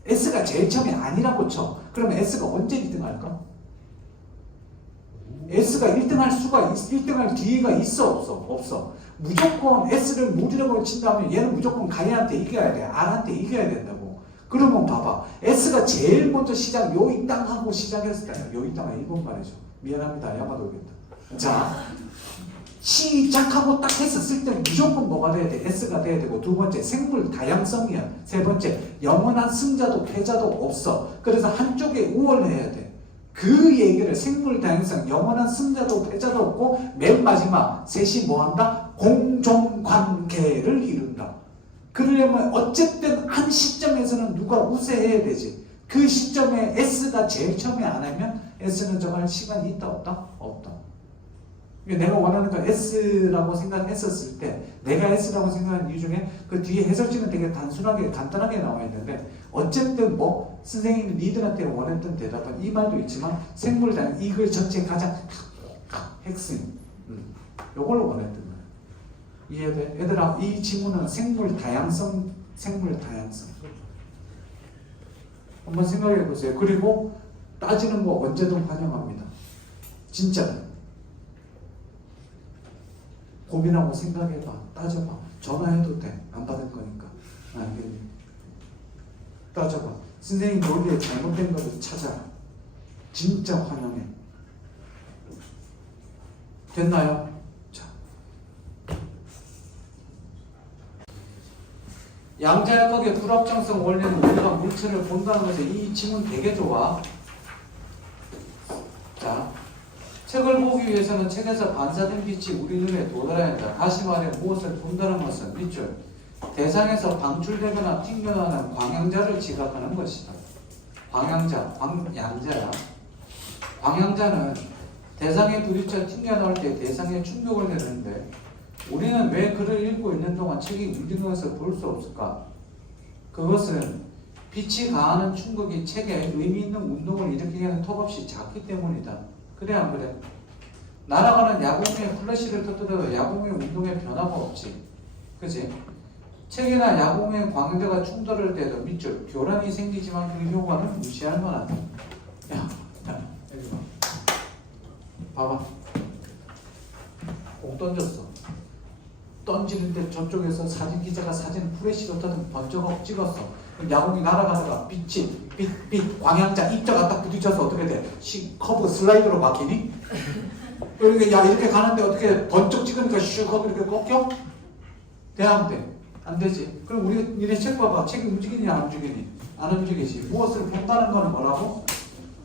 S가 제일 처음이 아니라고 쳐. 그러면 S가 언제 1등 할까? S가 1등 할 수가 1등 할 기회가 있어 없어? 없어. 무조건 S를 못 이라고 친다면 얘는 무조건 가이한테 이겨야 돼. R한테 이겨야 된다고. 그러면 봐봐. S가 제일 먼저 시작 요이 땅 하고 시작했을 때 요이 땅은 일본 말이죠. 미안합니다. 야마도 오겠다. 자 시작하고 딱 했었을 때 무조건 뭐가 돼야 돼? S가 돼야 되고 두 번째 생물 다양성이야. 세 번째 영원한 승자도 패자도 없어. 그래서 한쪽에 우월해야 돼. 그 얘기를 생물 다양성, 영원한 승자도 패자도 없고 맨 마지막 셋이 뭐한다? 공존관계를 이룬다. 그러려면 어쨌든 한 시점에서는 누가 우세해야 되지. 그 시점에 S가 제일 처음에 안 하면 S는 정할 시간이 있다 없다? 없다. 내가 원하는 건 S라고 생각했었을 때 내가 S라고 생각한 이유 중에 그 뒤에 해설지는 되게 단순하게 간단하게 나와 있는데 어쨌든 뭐 선생님이 니들한테 원했던 대답은 이 말도 있지만 생물다양 이걸 전체 가장 핵심 요걸 원했던 거야. 이해돼? 얘들아 이 지문은 생물 다양성 한번 생각해 보세요. 그리고 따지는 거 언제든 환영합니다. 진짜 고민하고 생각해봐. 따져봐. 전화해도 돼. 안 받을 거니까. 알겠니? 따져봐. 선생님 논리에 잘못된 것을 찾아라. 진짜 환영해. 됐나요? 자. 양자역학의 불확정성 원리는 우리가 물체를 본다는 것에 이 지문 되게 좋아. 자. 책을 보기 위해서는 책에서 반사된 빛이 우리 눈에 도달해야 한다. 다시 말해 무엇을 본다는 것은 밑줄 대상에서 방출되거나 튕겨나가는 광양자를 지각하는 것이다. 광양자, 광양자야. 광양자는 대상에 부딪혀 튕겨나올 때 대상에 충격을 내는데 우리는 왜 글을 읽고 있는 동안 책이 울리는 것을 볼 수 없을까? 그것은 빛이 가하는 충격이 책에 의미 있는 운동을 일으키게 하는 턱없이 작기 때문이다. 그래 안 그래? 날아가는 야구공의 플래시를 터뜨려도 야구공의 운동에 변화가 없지. 그치? 책이나 야구공의 광대가 충돌할 때도 밑줄 교란이 생기지만 그 효과는 무시할 만하다. 야, 여기 봐. 봐봐. 공 던졌어. 던지는데 저쪽에서 사진 기자가 사진 플래시로 번쩍 찍었어. 야공이 날아가다가 빛 광양자 입자가 딱 부딪혀서 어떻게 돼? 커브 슬라이드로 막히니? 그러니까 야 이렇게 가는데 어떻게 번쩍 찍으니까 슉 하고 이렇게 꺾여? 돼 안 돼? 안 되지. 그럼 우리 니네 책 봐봐. 책이 움직이니 안 움직이니? 안 움직이지. 무엇을 본다는 건 뭐라고?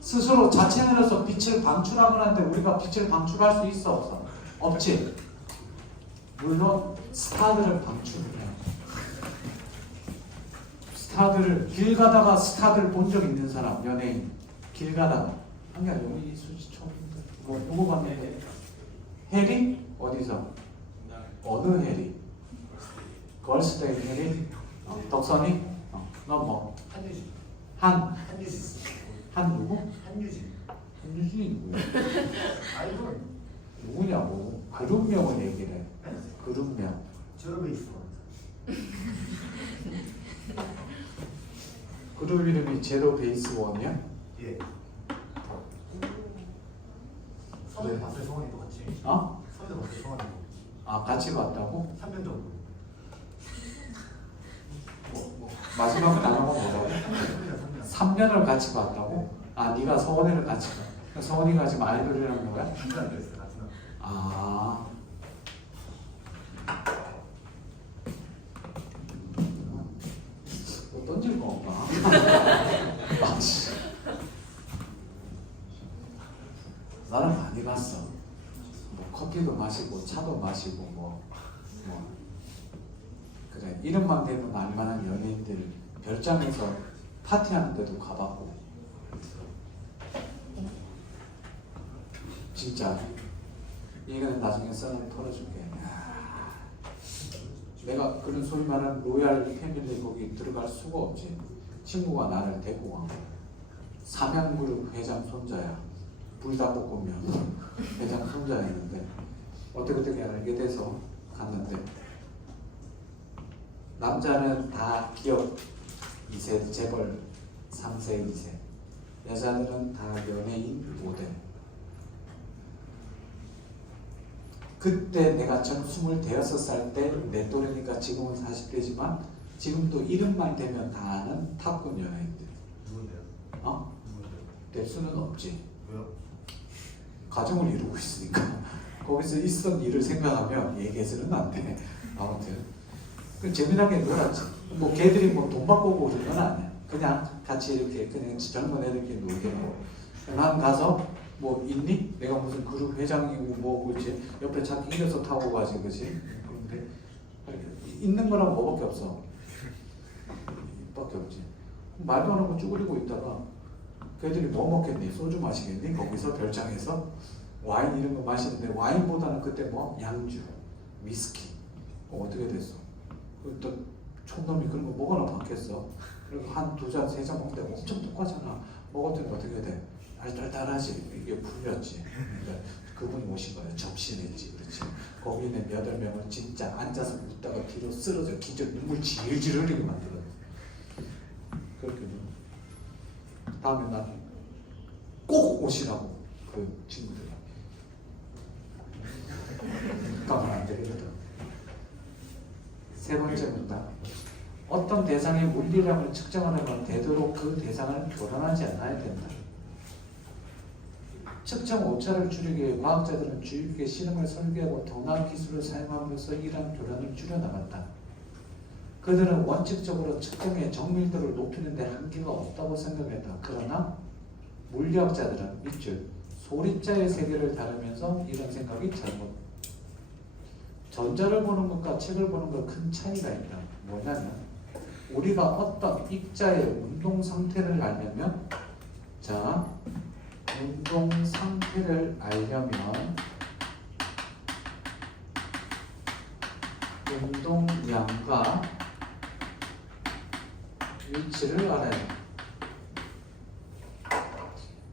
스스로 자체내려서 빛을 방출하곤 하는데 우리가 빛을 방출할 수 있어 없어? 없지. 물론 스타들을 방출해. 스타들을 길 가다가 스타들 본 적 있는 사람 연예인 길 가다가 한게 여기 수지 처음인데 뭐 누구 봤는데? 해리? 어디서? 어느 해리? 걸스데이 해리? 덕선이? 넌 뭐? 한유진. 한 누구? 한유진. 한유진이 누구야? 아이돌. 누구냐고 그룹명을 얘기를 해. 그룹명. 제로베이스. 그룹 이름이 제로 베이스 원이야? 예. 성원이 봤어요. 성원이도 같이. 어? 성원이도 봤어요. 성원이도. 아 같이 봤다고? 3년 정도. 마지막에 나온 건 뭐라고? 3년. 3년을 같이 봤다고? 아 네가 서원이를 같이 봐. 서원이가 지금 아이돌이라는 거야? 같은 학교였어요. 같은 학교. 아 뭐 던질 거 없나? 아, 씨. 나는 많이 봤어. 뭐 커피도 마시고 차도 마시고 뭐 그래 이름만 대면 알만한 연예인들 별장에서 파티하는 데도 가봤고 진짜 이거는 나중에 썰을 털어줄게. 내가 그런 소위 말하는 로얄 패밀리 거기 들어갈 수가 없지. 친구가 나를 데리고 간 거야. 삼양그룹 회장 손자야. 불닭볶음면 회장 손자였는데 어떻게 알게 돼서 갔는데 남자는 다 기업 2세 재벌 3세 2세 여자들은 다 연예인 모델. 그때 내가 전 26살 때 내 또래니까 지금은 40대지만 지금도 이름만 대면 다 아는 탑급 연예인들. 누군데요? 어? 누군데요? 될 수는 없지. 왜요? 가정을 이루고 있으니까 거기서 있었던 일을 생각하면 얘기해서는 안 돼. 아무튼 그 재미나게 놀았지. 뭐 걔들이 뭐 돈 받고 오고 그런 건 아니야. 그냥 같이 이렇게 그냥 젊은 애들끼리 놀고. 난 가서 뭐 있니? 내가 무슨 그룹 회장이고 뭐고 이제 옆에 자꾸 이어서 타고 가지 그지? 그런데 있는 거랑 뭐밖에 없어. 밖에 없지. 말도 안 하고 쭈그리고 있다가 걔들이 뭐 먹겠니? 소주 마시겠니? 거기서 별장에서 와인 이런 거 마시는데 와인보다는 그때 뭐 양주, 위스키 어떻게 됐어? 또 촌놈이 그런 거 먹어나 받겠어. 그리고 한 2잔, 3잔 먹는데 엄청 똑같잖아. 먹었더니 어떻게 돼? 알딸딸하지. 이게 풀렸지. 그러니까 그분이 오신 거예요. 접신했지. 그렇지. 거기 있는 8명을 진짜 앉아서 웃다가 뒤로 쓰러져 기절 눈물 질질 흘리게 만들어. 그렇게 다음에 난 꼭 오시라고 그 친구들. 가면 안 되거든. 세 번째 문단. 어떤 대상의 물리량을 측정하려면 되도록 그 대상을 교란하지 않아야 된다. 측정 오차를 줄이기 위해 과학자들은 주의 깊게 실험을 설계하고 더 나은 기술을 사용함으로써 이러한 교란을 줄여나갔다. 그들은 원칙적으로 측정의 정밀도를 높이는 데 한계가 없다고 생각했다. 그러나 물리학자들은 밑줄 소리자의 세계를 다루면서 이런 생각이 잘못. 전자를 보는 것과 책을 보는 것 큰 차이가 있다. 뭐냐면 우리가 어떤 입자의 운동 상태를 알려면 자 운동 상태를 알려면 운동량과 위치를 알아야 돼.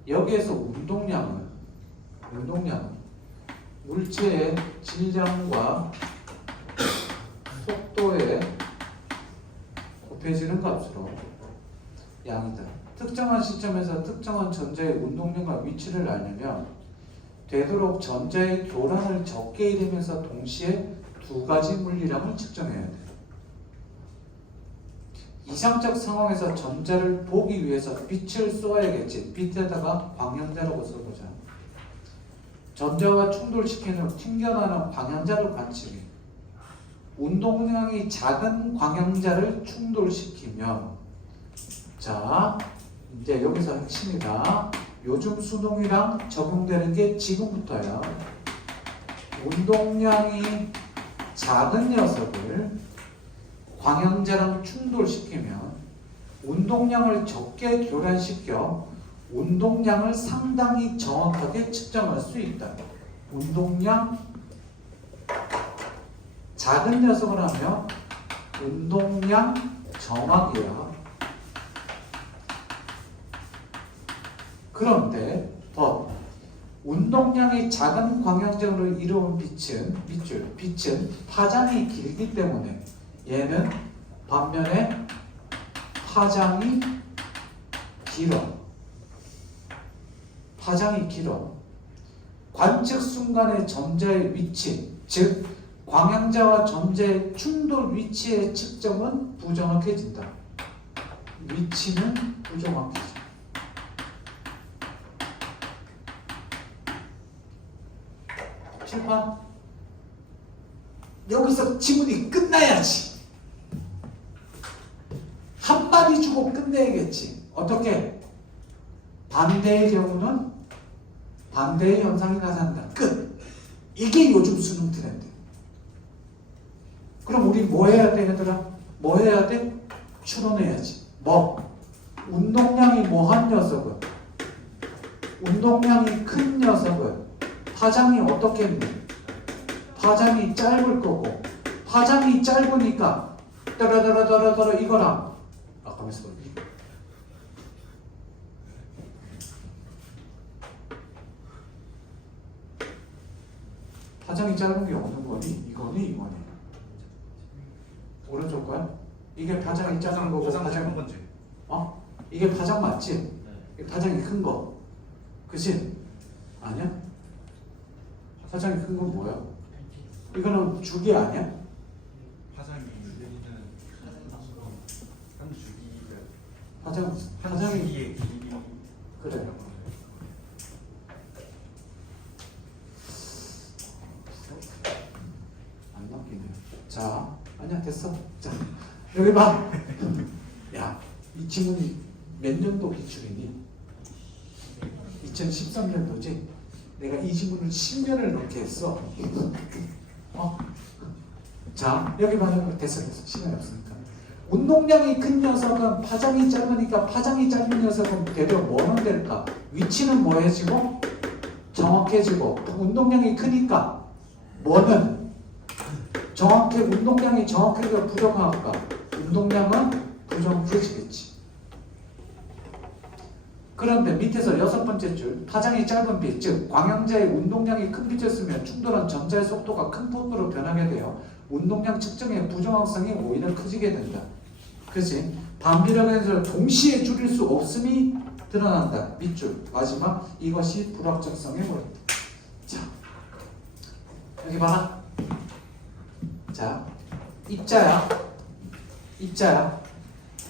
여기에서 운동량은 물체의 질량과 속도에 곱해지는 값으로 양이다. 특정한 시점에서 특정한 전자의 운동량과 위치를 알려면 되도록 전자의 교란을 적게 이루면서 동시에 2가지 물리량을 측정해야 돼. 이상적 상황에서 전자를 보기 위해서 빛을 쏘아야겠지. 빛에다가 방향자라고 써보자. 전자와 충돌시키는 튕겨나는 방향자를 관측해. 운동량이 작은 광양자를 충돌시키면 자 이제 여기서 핵심이다. 요즘 수능이랑 적용되는 게 지금부터야. 운동량이 작은 녀석을 광양자랑 충돌시키면 운동량을 적게 교란시켜 운동량을 상당히 정확하게 측정할 수 있다. 운동량 작은 녀석을 하면 운동량 정확이야. 그런데 운동량이 작은 광양자로 이루어온 빛은 파장이 길기 때문에 얘는 반면에 파장이 길어. 관측 순간의 점자의 위치, 즉 광양자와 점자의 충돌 위치의 측정은 부정확해진다. 위치는 부정확해져. 칠판 여기서 지문이 끝나야지. 한마디 주고 끝내야겠지. 어떻게? 반대의 경우는 반대의 현상이 나타난다. 끝. 이게 요즘 수능 트렌드. 그럼 우리 뭐 해야 돼, 얘들아? 뭐 해야 돼? 추론해야지. 뭐? 운동량이 뭐한 녀석은? 운동량이 큰 녀석은 파장이 어떻겠니? 파장이 짧을 거고, 파장이 짧으니까 따라따라따라따라 이거랑 가만있어. 파장이 짧은 게 어느 거니? 이거니? 오른쪽 거야? 이게 파장이 작은 거고 가장 짧은 건지. 이게 파장 맞지? 이게 파장이 큰 거. 그치? 아니야? 파장이 큰 건 뭐야? 이거는 주기 아니야? 파장이 한 주기를 파장이 주기의 길이. 그래. 안 넘기네. 자, 아니야 됐어. 자, 여기 봐. 야, 이 지문이 몇 년도 기출이니? 2013년도지? 내가 이 지문을 10년을 넘게 했어. 자, 여기 봐. 됐어. 시간이 없으니까. 운동량이 큰 녀석은 파장이 짧으니까 파장이 짧은 녀석은 대략 뭐는 될까? 위치는 뭐해지고? 정확해지고. 운동량이 크니까 뭐는? 운동량이 정확하게 부정할까? 운동량은 부정해지겠지. 그런데 밑에서 6번째 줄 파장이 짧은 빛, 즉 광양자의 운동량이 큰 빛을 쓰면 충돌한 점자의 속도가 큰 폭으로 변하게 되어 운동량 측정의 부정확성이 오히려 커지게 된다. 그렇지? 반비례해서 동시에 줄일 수 없음이 드러난다. 밑줄 마지막 이것이 불확정성의 원인. 자, 여기 봐라. 자, 입자야.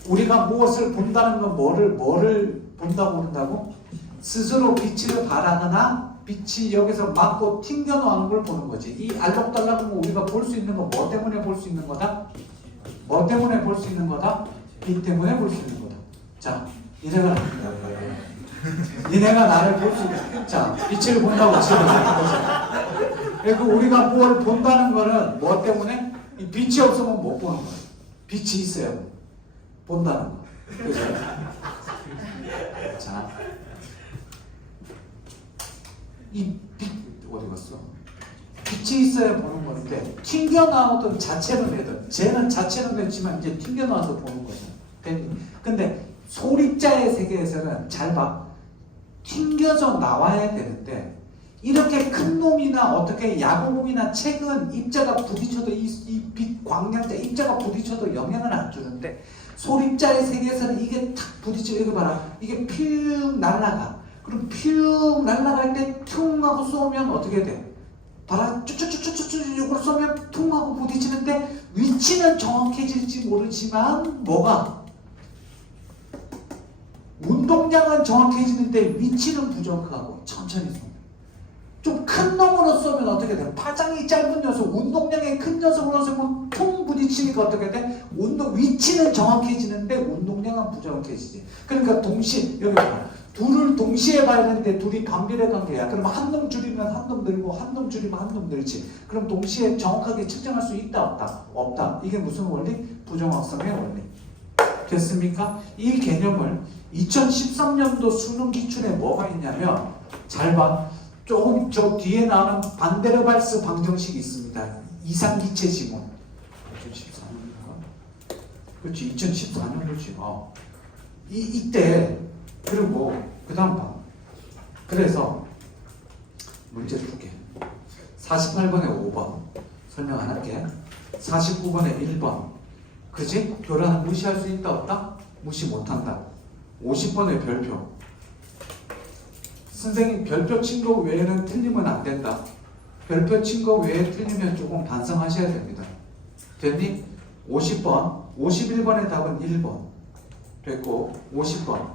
우리가 무엇을 본다는 건 뭐를 본다고 그런다고? 스스로 빛을 발하거나 빛이 여기서 맞고 튕겨나오는 걸 보는 거지. 이 알록달록한 거 우리가 볼 수 있는 건 뭐 때문에 볼 수 있는 거다? 뭐 때문에 볼 수 있는 거다? 빛 때문에 볼 수 있는 거다. 자, 니네가 나를 볼 수 있는. 자, 빛을 본다고 치면 그리고 우리가 뭘 본다는 거는 뭐 때문에? 이 빛이 없으면 못 보는 거야. 빛이 있어야 본다는 거. 그죠? 자, 이 빛 어디 갔어? 빛이 있어야 보는 건데 튕겨나오던 자체는 되든 쟤는 자체는 됐지만 이제 튕겨나와서 보는 거잖아. 근데 소립자의 세계에서는 잘 봐. 튕겨져 나와야 되는데 이렇게 큰 놈이나 어떻게 야구공이나 책은 입자가 부딪혀도 이 빛 광량자 입자가 부딪혀도 영향을 안 주는데 소립자의 세계에서는 이게 탁 부딪혀. 이거 봐라. 이게 퓨 날아가. 그럼 퓨 날아갈 때 퉁 하고 쏘면 어떻게 돼? 봐라. 쭈쭈쭈쭈쭈 이걸 쏘면 퉁 하고 부딪히는데 위치는 정확해질지 모르지만 뭐가? 운동량은 정확해지는데 위치는 부정하고 천천히 쏘면 좀 큰 놈으로 쏘면 어떻게 돼? 파장이 짧은 녀석, 운동량이 큰 녀석으로 쏘면 통 부딪히니까 어떻게 돼? 위치는 정확해지는데 운동량은 부정확해지지. 그러니까 동시에 여기 봐. 둘을 동시에 봐야 되는데 둘이 반비례 관계야. 그럼 한 놈 줄이면 한 놈 늘고 한 놈 줄이면 한 놈 늘지. 그럼 동시에 정확하게 측정할 수 있다 없다? 없다. 이게 무슨 원리? 부정확성의 원리. 됐습니까? 이 개념을 2013년도 수능 기출에 뭐가 있냐면 잘 봐. 조금 저 뒤에 나오는 반데르발스 방정식이 있습니다. 이상기체 지문. 2014년인가? 그렇지, 2014년도지. 이때 그리고 그 다음 봐. 그래서 문제 풀게. 48번에 5번 설명 안 할게. 49번에 1번 그지? 교란은 무시할 수 있다 없다? 무시 못한다. 50번에 별표. 선생님 별표 친 거 외에는 틀리면 안 된다. 별표 친 거 외에 틀리면 조금 반성하셔야 됩니다. 됐니? 50번 51번의 답은 1번 됐고 50번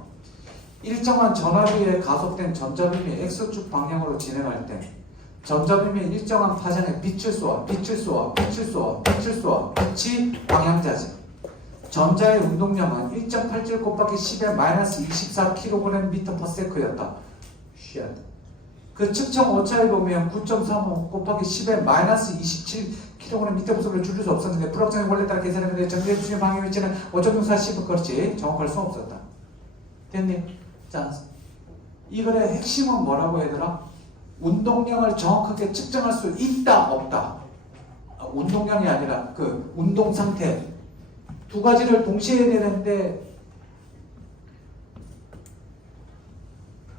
일정한 전압위에 가속된 전자빔이 X축 방향으로 진행할 때 전자빔이 일정한 파장에 빛을 쏘아 빛이 방향자지. 전자의 운동량은 1.87 곱하기 10의 마이너스 24kg/m였다. 그 측정 오차에 보면 9.35 곱하기 10의 마이너스 27kg/m를 줄일 수 없었는데 불확정의 원리에 따라 계산했는데 전자의 수의 방향 위치는 5.64 10 그렇지 정확할 수 없었다. 됐니? 자, 이 글의 핵심은 뭐라고 얘들아? 운동량을 정확하게 측정할 수 있다 없다. 운동량이 아니라 그 운동 상태 두 가지를 동시에 내는데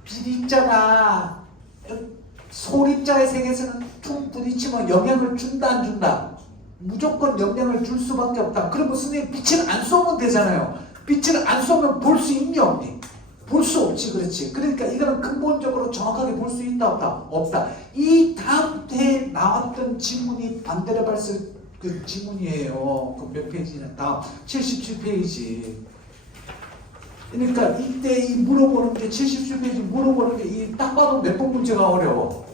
비립자가 소립자의 세계에서는 퉁 부딪히면 영향을 준다 안 준다? 무조건 영향을 줄 수밖에 없다. 그러면 선생님 빛을 안 쏘면 되잖아요. 빛을 안 쏘면 볼 수 있니 없니? 볼 수 없지. 그렇지. 그러니까 이거는 근본적으로 정확하게 볼 수 있다 없다? 없다. 이 다음 해에 나왔던 지문이 반데르발스 그 지문이에요. 그 몇 페이지냐? 다음 77페이지. 그러니까 이때 이 물어보는 게 77페이지 물어보는 게 이 딱 봐도 몇 번 문제가 어려워.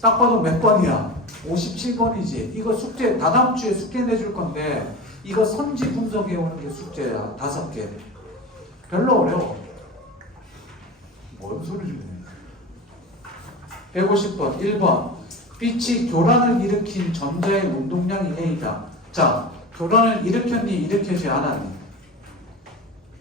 딱 봐도 몇 번이야? 57번이지. 이거 숙제 다다음 주에 숙제 내줄 건데 이거 선지 분석해 오는 게 숙제야. 5개. 별로 어려워. 뭔 소리를 해. 150번 1번 빛이 교란을 일으킨 전자의 운동량이 A다. 자, 교란을 일으켰니 일으키지 않았니?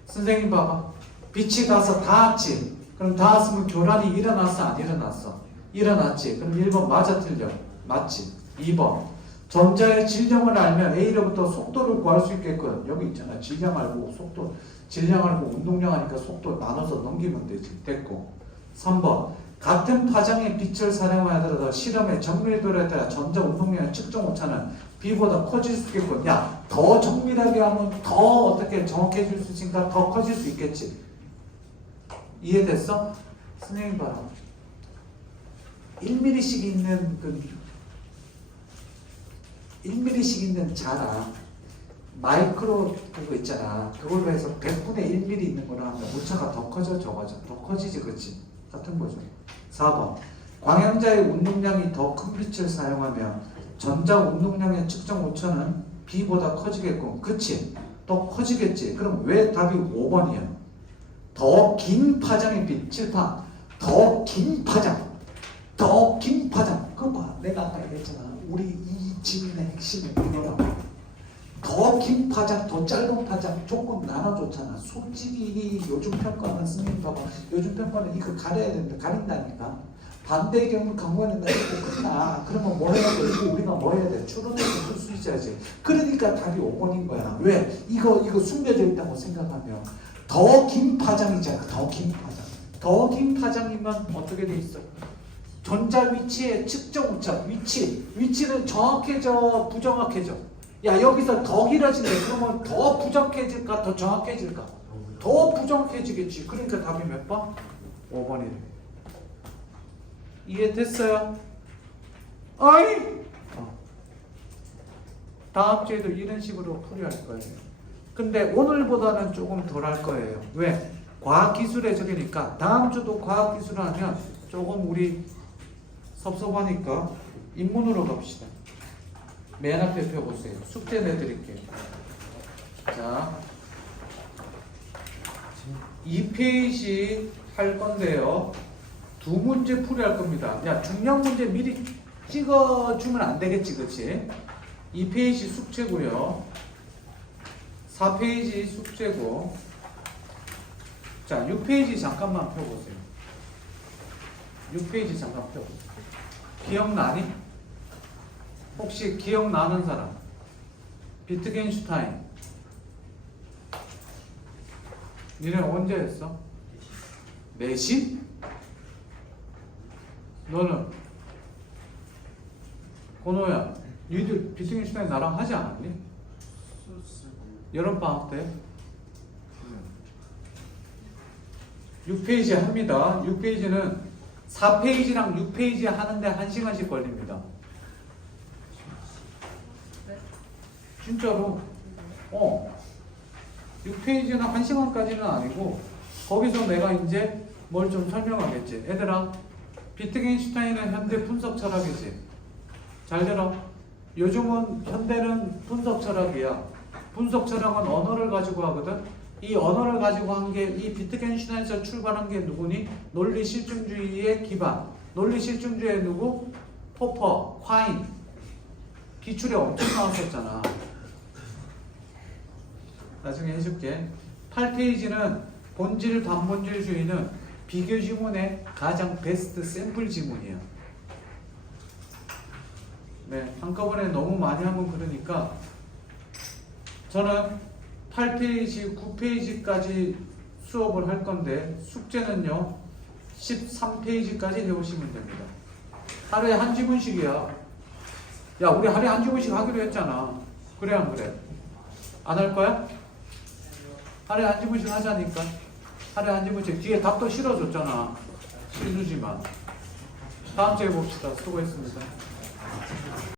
선생님 봐봐. 빛이 가서 닿았지. 그럼 닿았으면 교란이 일어났어 안 일어났어? 일어났지. 그럼 1번 맞아 틀려? 맞지. 2번 전자의 질량을 알면 A로부터 속도를 구할 수 있겠거든. 여기 있잖아. 질량 알고 속도, 질량 알고 운동량 하니까 속도 나눠서 넘기면 되지. 됐고. 3번 같은 파장의 빛을 사용하더라도 실험의 정밀도에 따라 전자 운동량의 측정 오차는 B보다 커질 수 있겠고, 야, 더 정밀하게 하면 더 어떻게 정확해질 수 있으니까 더 커질 수 있겠지. 이해됐어? 선생님 봐라. 1mm씩 있는 그 1mm씩 있는 자랑 마이크로 그거 있잖아. 그걸로 해서 100분의 1mm 있는 거랑 하면 오차가 더 커져 적어져? 더 커지지. 그렇지? 같은 거죠. 4번 광양자의 운동량이 더 큰 빛을 사용하면 전자 운동량의 측정 오차는 B보다 커지겠고, 그치? 더 커지겠지. 그럼 왜 답이 5번이야? 더 긴 파장의 빛, 7파. 더 긴 파장. 더 긴 파장. 그거 봐. 내가 아까 얘기했잖아. 우리 이 지문의 핵심은 이거라고. 더 긴 파장, 더 짧은 파장 조금 나눠줬잖아. 솔직히 요즘 평가는 선생님 봐봐. 요즘 평가는 이거 가려야 된다. 가린다니까. 반대의 경우 강구하는 날 이거 끝나. 그러면 뭐 해야 돼? 이거 우리가 뭐 해야 돼? 추론해서 풀 수 있어야지. 그러니까 답이 5번인 거야. 왜? 이거 숨겨져 있다고 생각하면 더 긴 파장이잖아. 더 긴 파장. 더 긴 파장이면 어떻게 돼 있어? 전자 위치의 측정 오차. 위치는 정확해져, 부정확해져? 야, 여기서 더 길어진대. 그러면 더 부정해질까? 더 정확해질까? 더 부정해지겠지. 그러니까 답이 몇 번? 5번이래. 이해됐어요? 어이! 다음 주에도 이런 식으로 풀이할 거예요. 근데 오늘보다는 조금 덜 할 거예요. 왜? 과학기술의 적이니까 다음 주도 과학기술 하면 조금 우리 섭섭하니까 인문으로 갑시다. 맨 앞에 펴보세요. 숙제 내드릴게요. 자, 2페이지 할 건데요. 두 문제 풀이할 겁니다. 야, 중요한 문제 미리 찍어주면 안 되겠지, 그치? 2페이지 숙제고요. 4페이지 숙제고. 자, 6페이지 잠깐만 펴보세요. 6페이지 잠깐 펴보세요. 기억나니? 혹시 기억나는 사람? 비트겐슈타인. 니네 언제 했어? 4시? 너는? 건호야, 니들 비트겐슈타인 나랑 하지 않았니? 여름방학 때? 6페이지 합니다. 6페이지는 4페이지랑 6페이지 하는데 1시간씩 걸립니다. 진짜로. 6페이지는 1시간까지는 아니고 거기서 내가 이제 뭘 좀 설명하겠지. 얘들아, 비트겐슈타인은 현대 분석 철학이지. 잘 들어. 요즘은 현대는 분석 철학이야. 분석 철학은 언어를 가지고 하거든. 이 언어를 가지고 한 게 이 비트겐슈타인에서 출발한 게 누구니? 논리 실증주의의 기반. 논리 실증주의의 누구? 포퍼, 콰인. 기출에 엄청 나왔었잖아. 나중에 해줄게. 8페이지는 본질 반본질주의는 비교 지문의 가장 베스트 샘플 지문이야. 네, 한꺼번에 너무 많이 하면 그러니까 저는 8페이지, 9페이지까지 수업을 할 건데 숙제는요 13페이지까지 해오시면 됩니다. 하루에 한 지문씩이야. 야, 우리 하루에 한 지문씩 하기로 했잖아. 그래 안 그래? 안 할 거야? 하루에 한 지문씩 하자니까. 하루에 한 지문씩. 뒤에 답도 실어줬잖아. 실주지만. 다음 주에 봅시다. 수고했습니다.